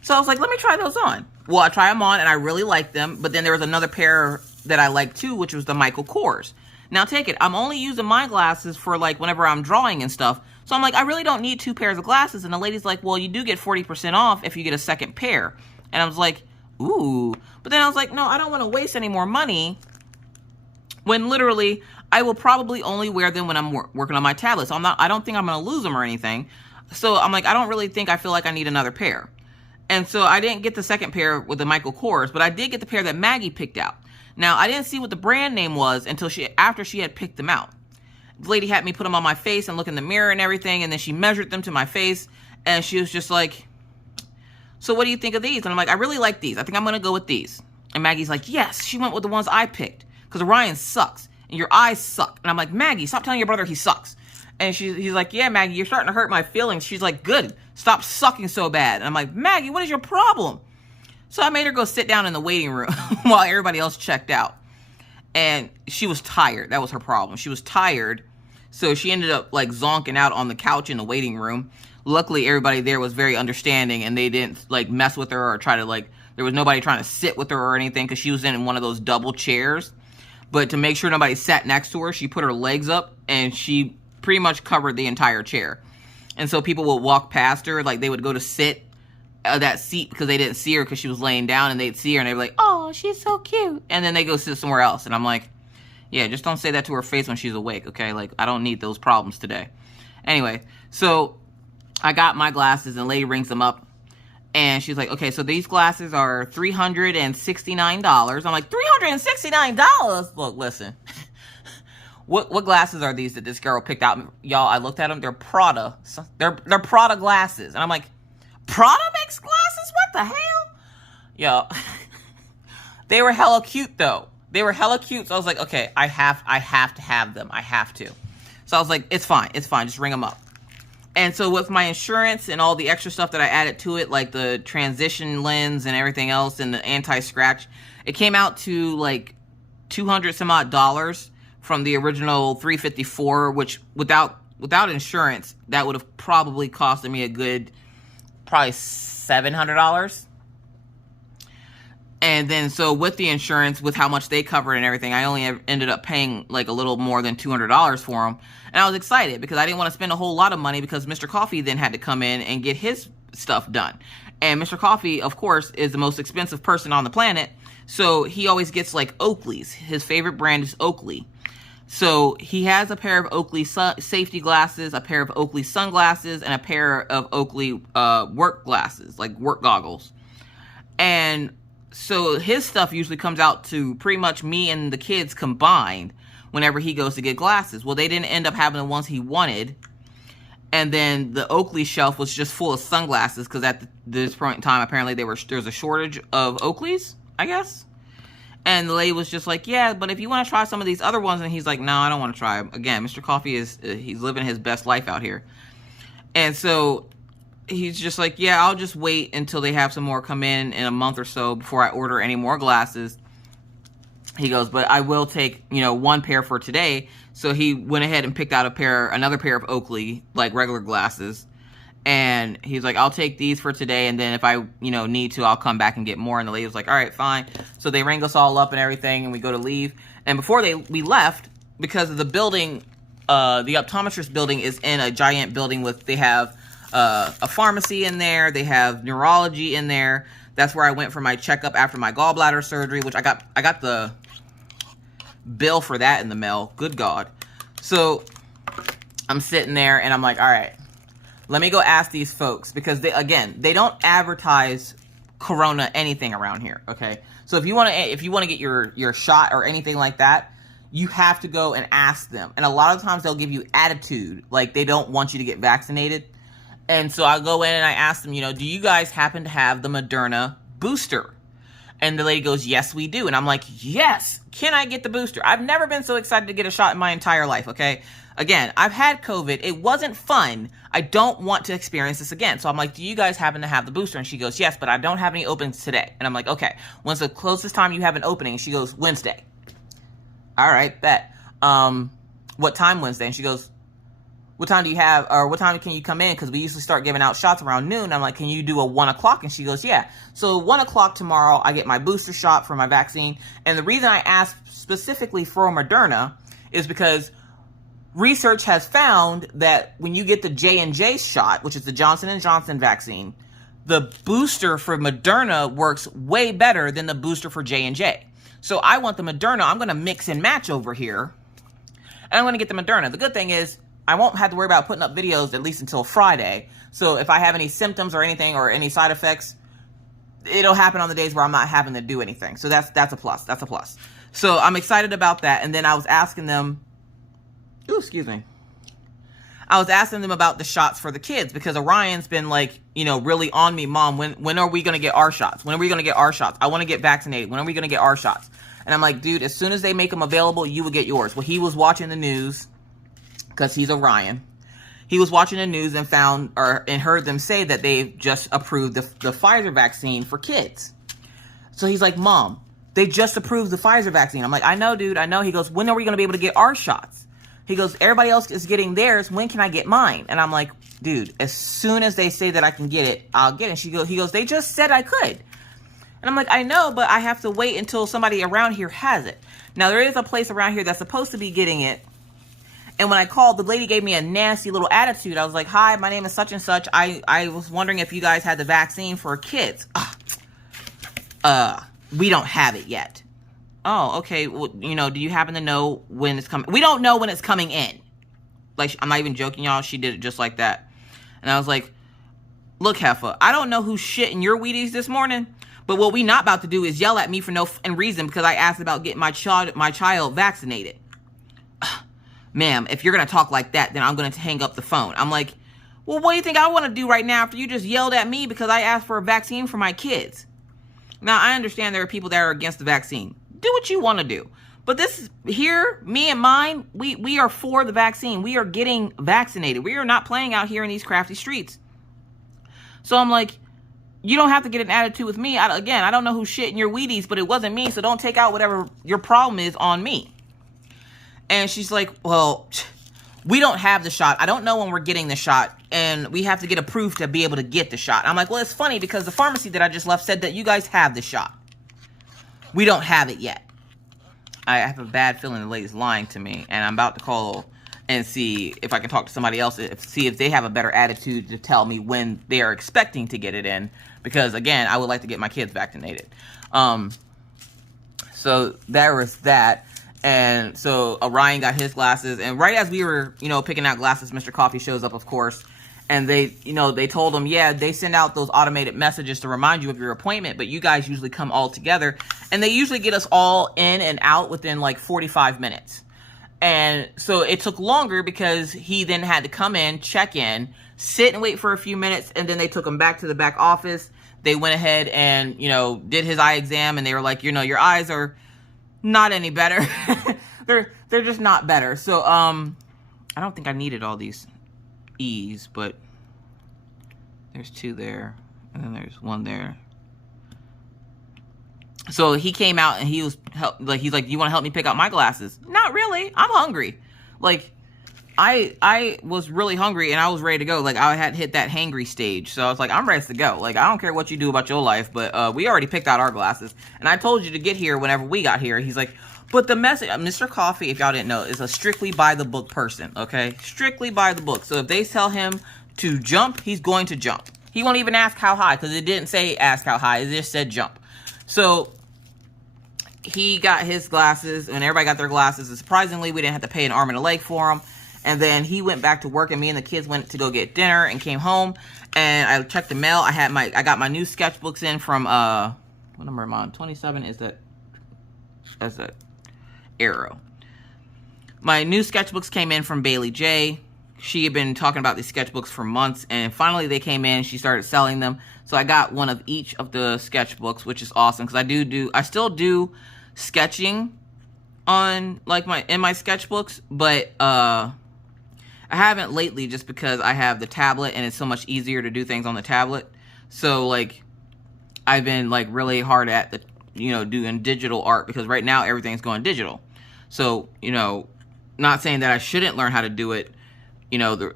So I was like, let me try those on. Well, I tried them on, and I really liked them. But then there was another pair that I liked, too, which was the Michael Kors. Now, take it. I'm only using my glasses for, like, whenever I'm drawing and stuff. So I'm like, I really don't need 2 pairs of glasses. And the lady's like, well, you do get 40% off if you get a second pair. And I was like, ooh. But then I was like, no, I don't want to waste any more money when literally I will probably only wear them when I'm working on my tablet. So I don't think I'm going to lose them or anything. So I'm like, I don't really think I feel like I need another pair. And so I didn't get the second pair with the Michael Kors, but I did get the pair that Maggie picked out. Now, I didn't see what the brand name was until after she had picked them out. The lady had me put them on my face and look in the mirror and everything, and then she measured them to my face, and she was just like, so what do you think of these? And I'm like, I really like these. I think I'm going to go with these. And Maggie's like, yes, she went with the ones I picked, because Orion sucks, and your eyes suck. And I'm like, Maggie, stop telling your brother he sucks. And he's like, yeah, Maggie, you're starting to hurt my feelings. She's like, good, stop sucking so bad. And I'm like, Maggie, what is your problem? So I made her go sit down in the waiting room while everybody else checked out. And she was tired. That was her problem. She was tired. So she ended up like zonking out on the couch in the waiting room. Luckily, everybody there was very understanding, and they didn't like mess with her or try to like, there was nobody trying to sit with her or anything, because she was in one of those double chairs. But to make sure nobody sat next to her, she put her legs up and she pretty much covered the entire chair. And so people would walk past her, like they would go to sit that seat because they didn't see her because she was laying down, and they'd see her and they'd be like, oh, she's so cute. And then they go sit somewhere else. And I'm like, yeah, just don't say that to her face when she's awake, okay? Like, I don't need those problems today. Anyway, so I got my glasses, and lady rings them up, and she's like, okay, so these glasses are $369. I'm like, $369? Look, listen. What glasses are these that this girl picked out? Y'all, I looked at them. They're Prada. They're Prada glasses. And I'm like, Prada makes glasses? What the hell? Yo, they were hella cute, though. They were hella cute. So I was like, okay, I have to have them. I have to. So I was like, it's fine. It's fine. Just ring them up. And so with my insurance and all the extra stuff that I added to it, like the transition lens and everything else and the anti-scratch, it came out to like $200 some odd from the original $354, which without insurance, that would have probably costed me a good, probably $700. And then, so with the insurance, with how much they covered and everything, I only ended up paying like a little more than $200 for them. And I was excited because I didn't want to spend a whole lot of money, because Mr. Coffee then had to come in and get his stuff done. And Mr. Coffee, of course, is the most expensive person on the planet. So he always gets like Oakley's. His favorite brand is Oakley. So he has a pair of Oakley safety glasses, a pair of Oakley sunglasses, and a pair of Oakley work glasses, like work goggles. And so his stuff usually comes out to pretty much me and the kids combined whenever he goes to get glasses. Well, they didn't end up having the ones he wanted. And then the Oakley shelf was just full of sunglasses, because at this point in time, apparently there's a shortage of Oakleys, I guess. And the lady was just like, yeah, but if you want to try some of these other ones. And he's like, no, I don't want to try them. Again, Mr. Coffee he's living his best life out here. And so he's just like, yeah, I'll just wait until they have some more come in a month or so before I order any more glasses. He goes, but I will take, one pair for today. So he went ahead and picked out another pair of Oakley, like regular glasses. And he's like, I'll take these for today. And then if I, need to, I'll come back and get more. And the lady was like, all right, fine. So they rang us all up and everything, and we go to leave. And before we left, because of the building, the optometrist building is in a giant building they have a pharmacy in there. They have neurology in there. That's where I went for my checkup after my gallbladder surgery, which I got the bill for that in the mail. Good God. So I'm sitting there and I'm like, all right, let me go ask these folks, because they don't advertise Corona anything around here. Okay. So if you want to get your shot or anything like that, you have to go and ask them. And a lot of times they'll give you attitude, like they don't want you to get vaccinated. And so I go in and I ask them, do you guys happen to have the Moderna booster? And the lady goes, yes, we do. And I'm like, yes, can I get the booster? I've never been so excited to get a shot in my entire life, okay? Again, I've had COVID. It wasn't fun. I don't want to experience this again. So I'm like, do you guys happen to have the booster? And she goes, yes, but I don't have any openings today. And I'm like, okay, when's the closest time you have an opening? And she goes, Wednesday. All right, bet. What time Wednesday? And she goes, what time do you have, or what time can you come in? Because we usually start giving out shots around noon. I'm like, can you do a 1 o'clock? And she goes, yeah. So 1 o'clock tomorrow, I get my booster shot for my vaccine. And the reason I asked specifically for Moderna is because research has found that when you get the J&J shot, which is the Johnson & Johnson vaccine, the booster for Moderna works way better than the booster for J&J. So I want the Moderna. I'm going to mix and match over here, and I'm going to get the Moderna. The good thing is I won't have to worry about putting up videos at least until Friday. So if I have any symptoms or anything or any side effects, it'll happen on the days where I'm not having to do anything. So that's a plus. That's a plus. So I'm excited about that. And then I was asking them, I was asking them about the shots for the kids, because Orion's been like, really on me, Mom, when are we going to get our shots? When are we going to get our shots? I want to get vaccinated. When are we going to get our shots? And I'm like, dude, as soon as they make them available, you will get yours. Well, he was watching the news, because he's Orion. He was watching the news and heard them say that they've just approved the Pfizer vaccine for kids. So he's like, Mom, they just approved the Pfizer vaccine. I'm like, I know, dude, I know. He goes, when are we going to be able to get our shots? He goes, everybody else is getting theirs. When can I get mine? And I'm like, dude, as soon as they say that I can get it, I'll get it. He goes, they just said I could. And I'm like, I know, but I have to wait until somebody around here has it. Now, there is a place around here that's supposed to be getting it. And when I called, the lady gave me a nasty little attitude. I was like, hi, my name is such and such. I was wondering if you guys had the vaccine for kids. We don't have it yet. Oh, okay. Well, you know, do you happen to know when it's coming? We don't know when it's coming in. Like, I'm not even joking, y'all. She did it just like that. And I was like, look, Heffa, I don't know who's shitting your Wheaties this morning, but what we not about to do is yell at me for no reason because I asked about getting my child vaccinated. Ma'am, if you're going to talk like that, then I'm going to hang up the phone. I'm like, well, what do you think I want to do right now after you just yelled at me because I asked for a vaccine for my kids? Now, I understand there are people that are against the vaccine. Do what you want to do. But this here, me and mine, we are for the vaccine. We are getting vaccinated. We are not playing out here in these crafty streets. So I'm like, you don't have to get an attitude with me. Again, I don't know who's shitting your Wheaties, but it wasn't me. So don't take out whatever your problem is on me. And she's like, well, we don't have the shot. I don't know when we're getting the shot. And we have to get approved to be able to get the shot. I'm like, well, it's funny because the pharmacy that I just left said that you guys have the shot. We don't have it yet. I have a bad feeling the lady's lying to me. And I'm about to call and see if I can talk to somebody else. See if they have a better attitude to tell me when they are expecting to get it in. Because, again, I would like to get my kids vaccinated. So there was that. And so Orion got his glasses. And right as we were, you know, picking out glasses, Mr. Coffee shows up, of course. And they, you know, they told him, yeah, they send out those automated messages to remind you of your appointment, but you guys usually come all together. And they usually get us all in and out within like 45 minutes. And so it took longer because he then had to come in, check in, sit and wait for a few minutes. And then they took him back to the back office. They went ahead and, you know, did his eye exam. And they were like, you know, your eyes are not any better. They're just not better. So, I don't think I needed all these E's, but there's 2 there and then there's 1 there. So he came out and he's like, you want to help me pick out my glasses? Not really. I'm hungry. Like, I was really hungry and I was ready to go. Like, I had hit that hangry stage. So I was like, I'm ready to go. Like, I don't care what you do about your life, but we already picked out our glasses. And I told you to get here whenever we got here. He's like, but the message, Mr. Coffee, if y'all didn't know, is a strictly by the book person, okay? Strictly by the book. So if they tell him to jump, he's going to jump. He won't even ask how high because it didn't say ask how high. It just said jump. So he got his glasses and everybody got their glasses. And surprisingly, we didn't have to pay an arm and a leg for them. And then he went back to work and me and the kids went to go get dinner and came home. And I checked the mail. I got my new sketchbooks in from, what number am I on? 27 is that, that's that arrow. My new sketchbooks came in from Bailey J. She had been talking about these sketchbooks for months. And finally they came in. She started selling them. So I got one of each of the sketchbooks, which is awesome. Because I still do sketching on, like, in my sketchbooks. But, I haven't lately just because I have the tablet and it's so much easier to do things on the tablet. So, like, I've been, like, really hard at the, you know, doing digital art because right now everything's going digital. So, you know, not saying that I shouldn't learn how to do it. You know,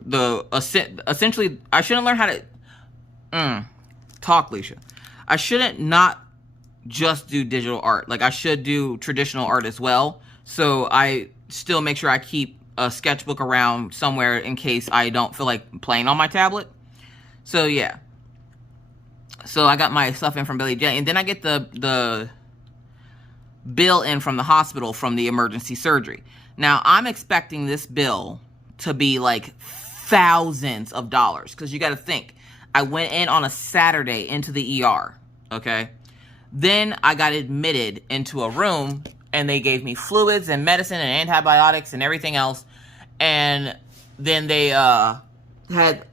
essentially, I shouldn't learn how to talk, Leisha. I shouldn't not just do digital art. Like, I should do traditional art as well. So I still make sure I keep a sketchbook around somewhere in case I don't feel like playing on my tablet. So yeah. So I got my stuff in from Billy J. And then I get the bill in from the hospital from the emergency surgery. Now, I'm expecting this bill to be like thousands of dollars. Because you got to think, I went in on a Saturday into the ER. Okay. Then I got admitted into a room and they gave me fluids and medicine and antibiotics and everything else. And then they had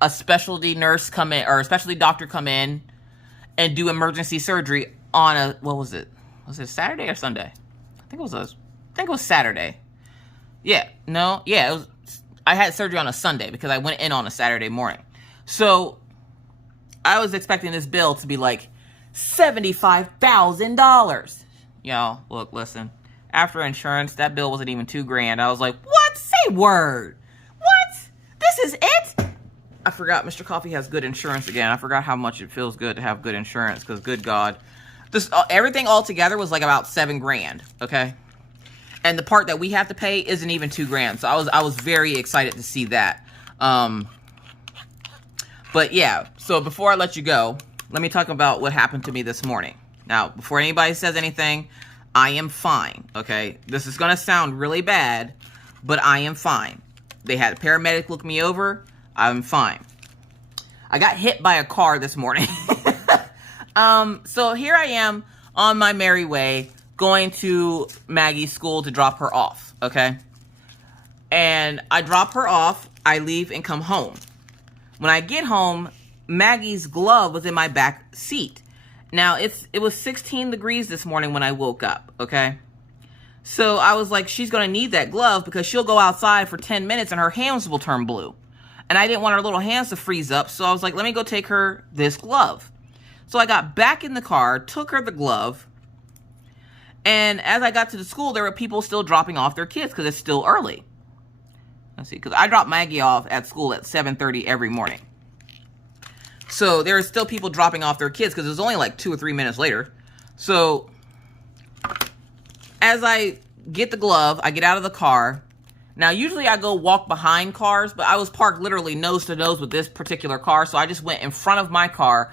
a specialty nurse come in, or a specialty doctor come in and do emergency surgery on a, what was it? Was it Saturday or Sunday? I think it was Saturday. Yeah, no, yeah, it was. I had surgery on a Sunday because I went in on a Saturday morning. So I was expecting this bill to be like $75,000. Y'all, look, listen. After insurance, that bill wasn't even $2,000. I was like, what? Say word. What? This is it? I forgot Mr. Coffee has good insurance again. I forgot how much it feels good to have good insurance, because good God. This everything all together was like about $7 grand, okay? And the part that we have to pay isn't even $2 grand. So I was very excited to see that. But yeah, so before I let you go, let me talk about what happened to me this morning. Now, before anybody says anything, I am fine, okay? This is going to sound really bad, but I am fine. They had a paramedic look me over. I'm fine. I got hit by a car this morning. So here I am on my merry way going to Maggie's school to drop her off, okay? And I drop her off, I leave and come home. When I get home, Maggie's glove was in my back seat. Now, it was 16 degrees this morning when I woke up, okay? So I was like, she's going to need that glove because she'll go outside for 10 minutes and her hands will turn blue. And I didn't want her little hands to freeze up, so I was like, let me go take her this glove. So I got back in the car, took her the glove, and as I got to the school, there were people still dropping off their kids because it's still early. Let's see, because I drop Maggie off at school at 7:30 every morning. So there are still people dropping off their kids because it was only like 2 or 3 minutes later. So as I get the glove, I get out of the car. Now, usually I go walk behind cars, but I was parked literally nose to nose with this particular car. So I just went in front of my car,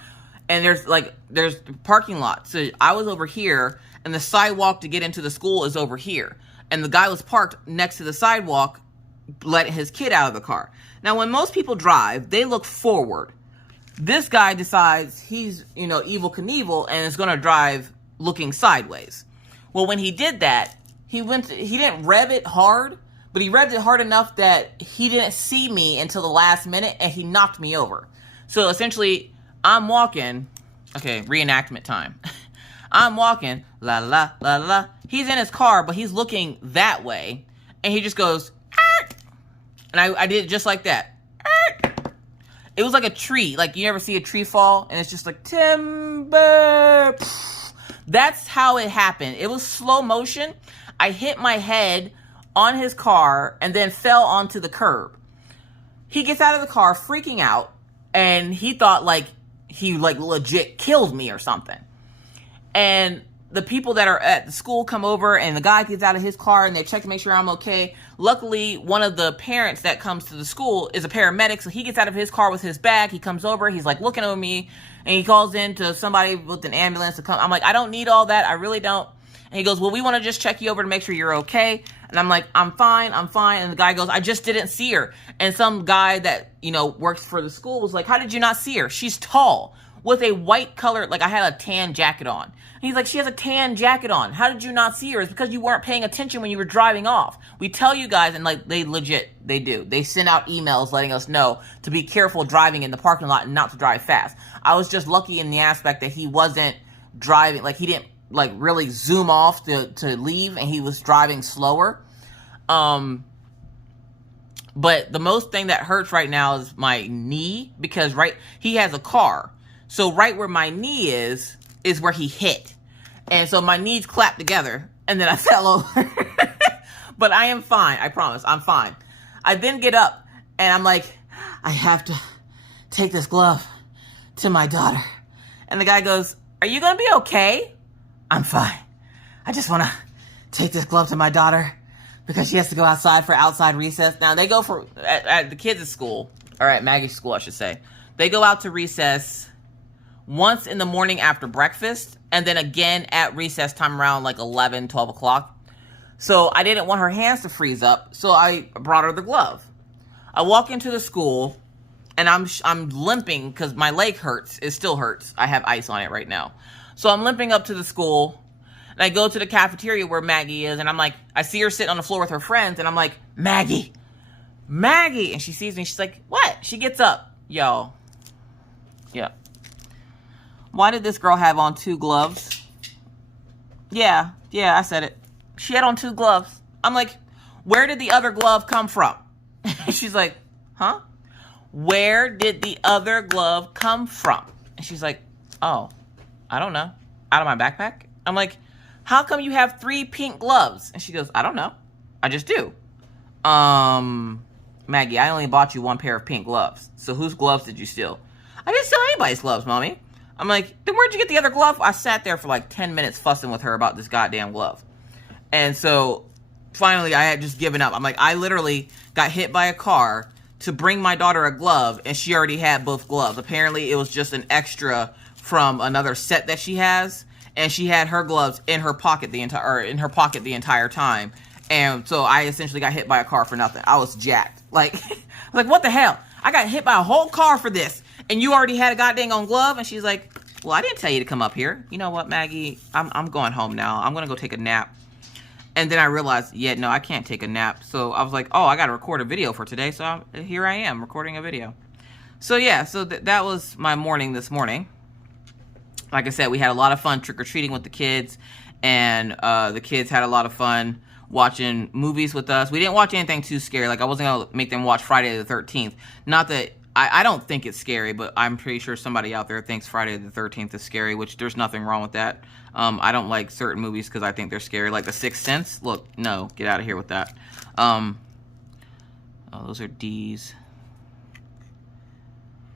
and there's the parking lot. So I was over here, and the sidewalk to get into the school is over here. And the guy was parked next to the sidewalk, letting his kid out of the car. Now, when most people drive, they look forward. This guy decides he's, Evel Knievel and is going to drive looking sideways. Well, when he did that, he didn't rev it hard, but he revved it hard enough that he didn't see me until the last minute, and he knocked me over. So essentially, I'm walking. Okay, reenactment time. I'm walking, la la la la. He's in his car, but he's looking that way, and he just goes, Ark! And I did it just like that. Ark! It was like a tree. Like, you ever see a tree fall, and it's just like, timber. That's how it happened. It was slow motion. I hit my head on his car and then fell onto the curb. He gets out of the car freaking out, and he thought he legit killed me or something. And the people that are at the school come over, and the guy gets out of his car and they check to make sure I'm okay. Luckily, one of the parents that comes to the school is a paramedic, so he gets out of his car with his bag. He comes over, he's like looking at me, and he calls in to somebody with an ambulance to come. I'm like, I don't need all that. I really don't. And he goes, well, we want to just check you over to make sure you're okay. And I'm like, I'm fine. And the guy goes, I just didn't see her. And some guy that, works for the school was like, how did you not see her? She's tall with a white color, I had a tan jacket on. And he's like, she has a tan jacket on. How did you not see her? It's because you weren't paying attention when you were driving off. We tell you guys, and they do. They send out emails letting us know to be careful driving in the parking lot and not to drive fast. I was just lucky in the aspect that he wasn't driving, he didn't really zoom off to leave, and he was driving slower. But the most thing that hurts right now is my knee, because he has a car. So right where my knee is where he hit. And so my knees clapped together, and then I fell over. But I am fine. I promise. I'm fine. I then get up, and I'm like, I have to take this glove to my daughter. And the guy goes, are you going to be okay? I'm fine. I just want to take this glove to my daughter because she has to go outside for outside recess. Now, they go at the kids' school, or at Maggie's school, I should say. They go out to recess once in the morning after breakfast, and then again at recess time around 11, 12 o'clock. So I didn't want her hands to freeze up, so I brought her the glove. I walk into the school, and I'm limping because my leg hurts. It still hurts. I have ice on it right now. So I'm limping up to the school, and I go to the cafeteria where Maggie is, and I'm like, I see her sitting on the floor with her friends, and I'm like, Maggie, and she sees me, she's like, what? She gets up, y'all. Yeah. Why did this girl have on 2 gloves? Yeah, I said it. She had on 2 gloves. I'm like, where did the other glove come from? She's like, huh? Where did the other glove come from? And she's like, oh, I don't know. Out of my backpack? I'm like, how come you have 3 pink gloves? And she goes, I don't know. I just do. Maggie, I only bought you one pair of pink gloves. So whose gloves did you steal? I didn't steal anybody's gloves, Mommy. I'm like, then where'd you get the other glove? I sat there for like 10 minutes fussing with her about this goddamn glove. And so finally I had just given up. I'm like, I literally got hit by a car to bring my daughter a glove, and she already had both gloves. Apparently it was just an extra from another set that she has, and she had her gloves in her pocket the entire time. And so I essentially got hit by a car for nothing. I was jacked. Like, like, what the hell? I got hit by a whole car for this, and you already had a goddamn on glove? And she's like, well, I didn't tell you to come up here. You know what, Maggie? I'm going home now. I'm going to go take a nap. And then I realized, yeah, no, I can't take a nap. So I was like, oh, I got to record a video for today. So here I am recording a video. So yeah, so that was my morning this morning. Like I said, we had a lot of fun trick-or-treating with the kids. And the kids had a lot of fun watching movies with us. We didn't watch anything too scary. Like, I wasn't going to make them watch Friday the 13th. Not that, I don't think it's scary, but I'm pretty sure somebody out there thinks Friday the 13th is scary, which there's nothing wrong with that. I don't like certain movies because I think they're scary. Like The Sixth Sense. Look, no, get out of here with that. Oh, those are D's.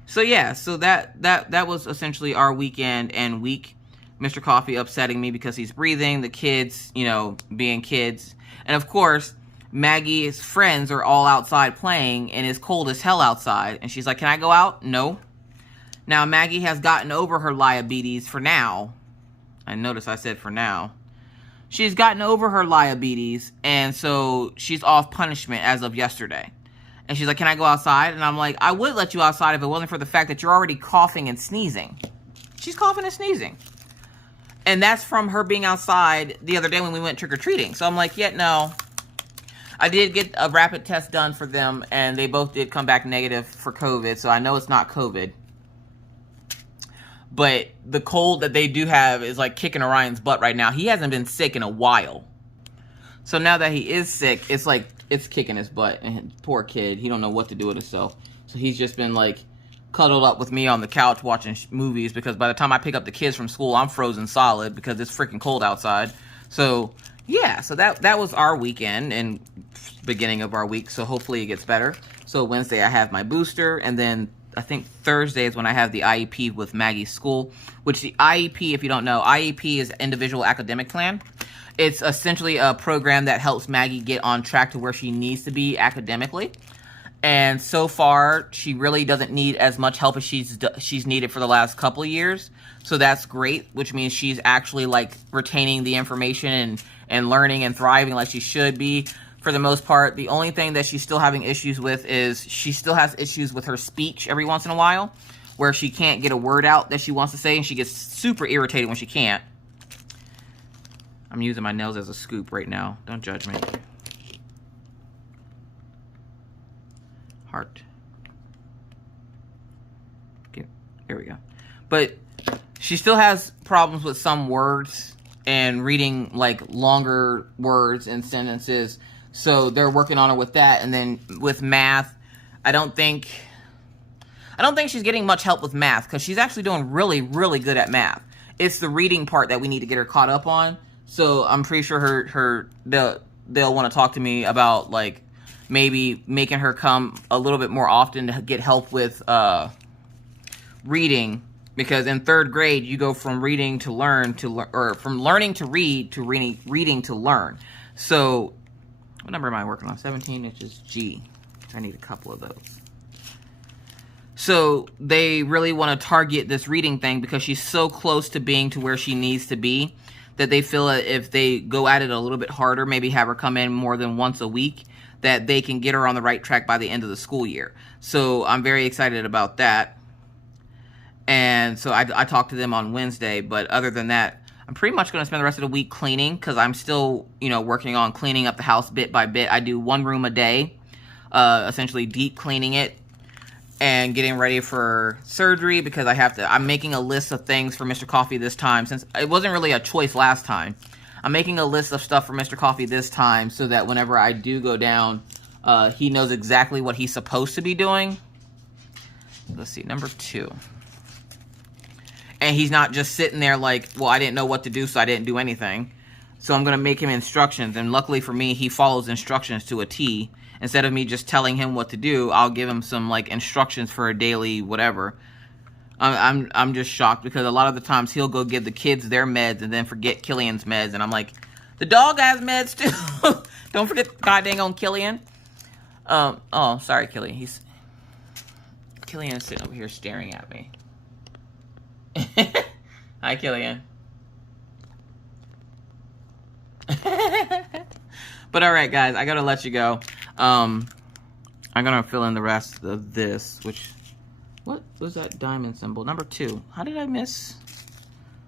So yeah, so that was essentially our weekend and week. Mr. Coffee upsetting me because he's breathing, the kids, you know, being kids. And of course, Maggie's friends are all outside playing, and it's cold as hell outside. And she's like, can I go out? No. Now, Maggie has gotten over her diabetes for now. I notice I said for now. She's gotten over her diabetes, and so she's off punishment as of yesterday. And she's like, can I go outside? And I'm like, I would let you outside if it wasn't for the fact that you're already coughing and sneezing. She's coughing and sneezing. And that's from her being outside the other day when we went trick-or-treating. So I'm like, yeah, no. I did get a rapid test done for them, and they both did come back negative for COVID. So I know it's not COVID. But the cold that they do have is like kicking Orion's butt right now. He hasn't been sick in a while. So now that he is sick, it's like, it's kicking his butt. And poor kid, he don't know what to do with himself. So he's just been like cuddled up with me on the couch watching movies, because by the time I pick up the kids from school, I'm frozen solid because it's freaking cold outside. So yeah, so that was our weekend and beginning of our week. So hopefully it gets better. So Wednesday I have my booster, and then I think Thursday is when I have the IEP with Maggie's school, which the IEP, if you don't know, IEP is Individual Academic Plan. It's essentially a program that helps Maggie get on track to where she needs to be academically. And so far, she really doesn't need as much help as she's needed for the last couple of years. So that's great, which means she's actually like retaining the information and learning and thriving like she should be for the most part. The only thing that she's still having issues with is she still has issues with her speech every once in a while, where she can't get a word out that she wants to say, and she gets super irritated when she can't. I'm using my nails as a scoop right now. Don't judge me. Heart. Okay, there we go. But she still has problems with some words and reading like longer words and sentences. So they're working on her with that. And then with math, I don't think she's getting much help with math, because she's actually doing really, really good at math. It's the reading part that we need to get her caught up on. So I'm pretty sure they'll want to talk to me about like maybe making her come a little bit more often to get help with reading, because in 3rd grade you go from reading to learn or from learning to read to reading to learn. So what number am I working on? 17, which is G. I need a couple of those. So they really want to target this reading thing because she's so close to being to where she needs to be, that they feel that if they go at it a little bit harder, maybe have her come in more than once a week, that they can get her on the right track by the end of the school year. So I'm very excited about that. And so I talked to them on Wednesday, but other than that, I'm pretty much going to spend the rest of the week cleaning, because I'm still, you know, working on cleaning up the house bit by bit. I do 1 room a day, essentially deep cleaning it and getting ready for surgery, because I'm making a list of things for Mr. Coffee this time, since it wasn't really a choice last time. I'm making a list of stuff for Mr. Coffee this time so that whenever I do go down, he knows exactly what he's supposed to be doing. Let's see, number 2. And he's not just sitting there like, well, I didn't know what to do, so I didn't do anything. So I'm going to make him instructions. And luckily for me, he follows instructions to a T. instead of me just telling him what to do, I'll give him some like instructions for a daily whatever. I'm just shocked because a lot of the times he'll go give the kids their meds and then forget Killian's meds, and I'm like, the dog has meds too. Don't forget god dang on Killian. Oh, sorry, Killian. Killian's sitting over here staring at me. Hi, Killian. But all right, guys, I gotta let you go. I'm gonna fill in the rest of this, which, what was that diamond symbol? Number 2. How did I miss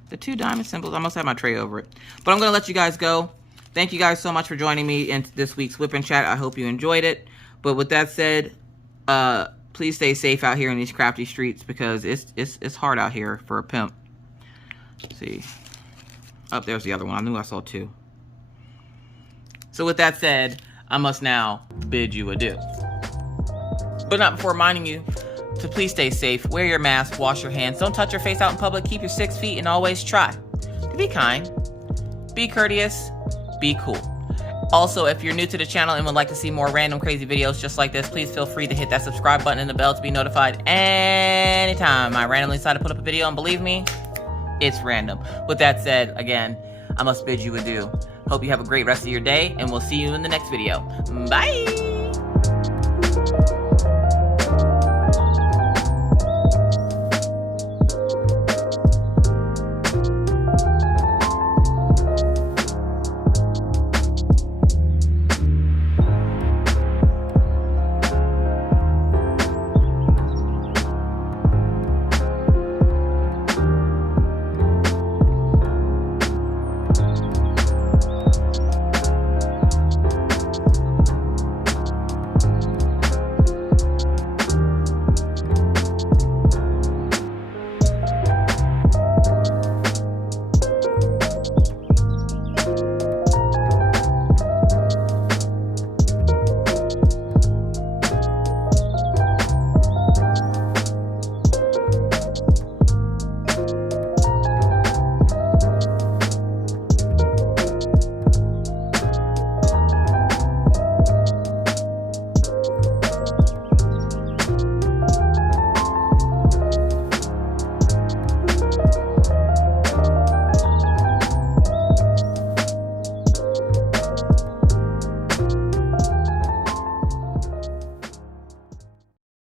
the 2 diamond symbols? I must have my tray over it. But I'm gonna let you guys go. Thank you guys so much for joining me in this week's whipping chat. I hope you enjoyed it. But with that said, please stay safe out here in these crafty streets, because it's hard out here for a pimp. Let's see. Oh, there's the other one. I knew I saw 2. So with that said, I must now bid you adieu. But not before reminding you to please stay safe, wear your mask, wash your hands, don't touch your face out in public, keep your 6 feet, and always try to be kind, be courteous, be cool. Also, if you're new to the channel and would like to see more random crazy videos just like this, please feel free to hit that subscribe button and the bell to be notified anytime I randomly decide to put up a video, and believe me, it's random. With that said, again, I must bid you adieu. Hope you have a great rest of your day, and we'll see you in the next video. Bye!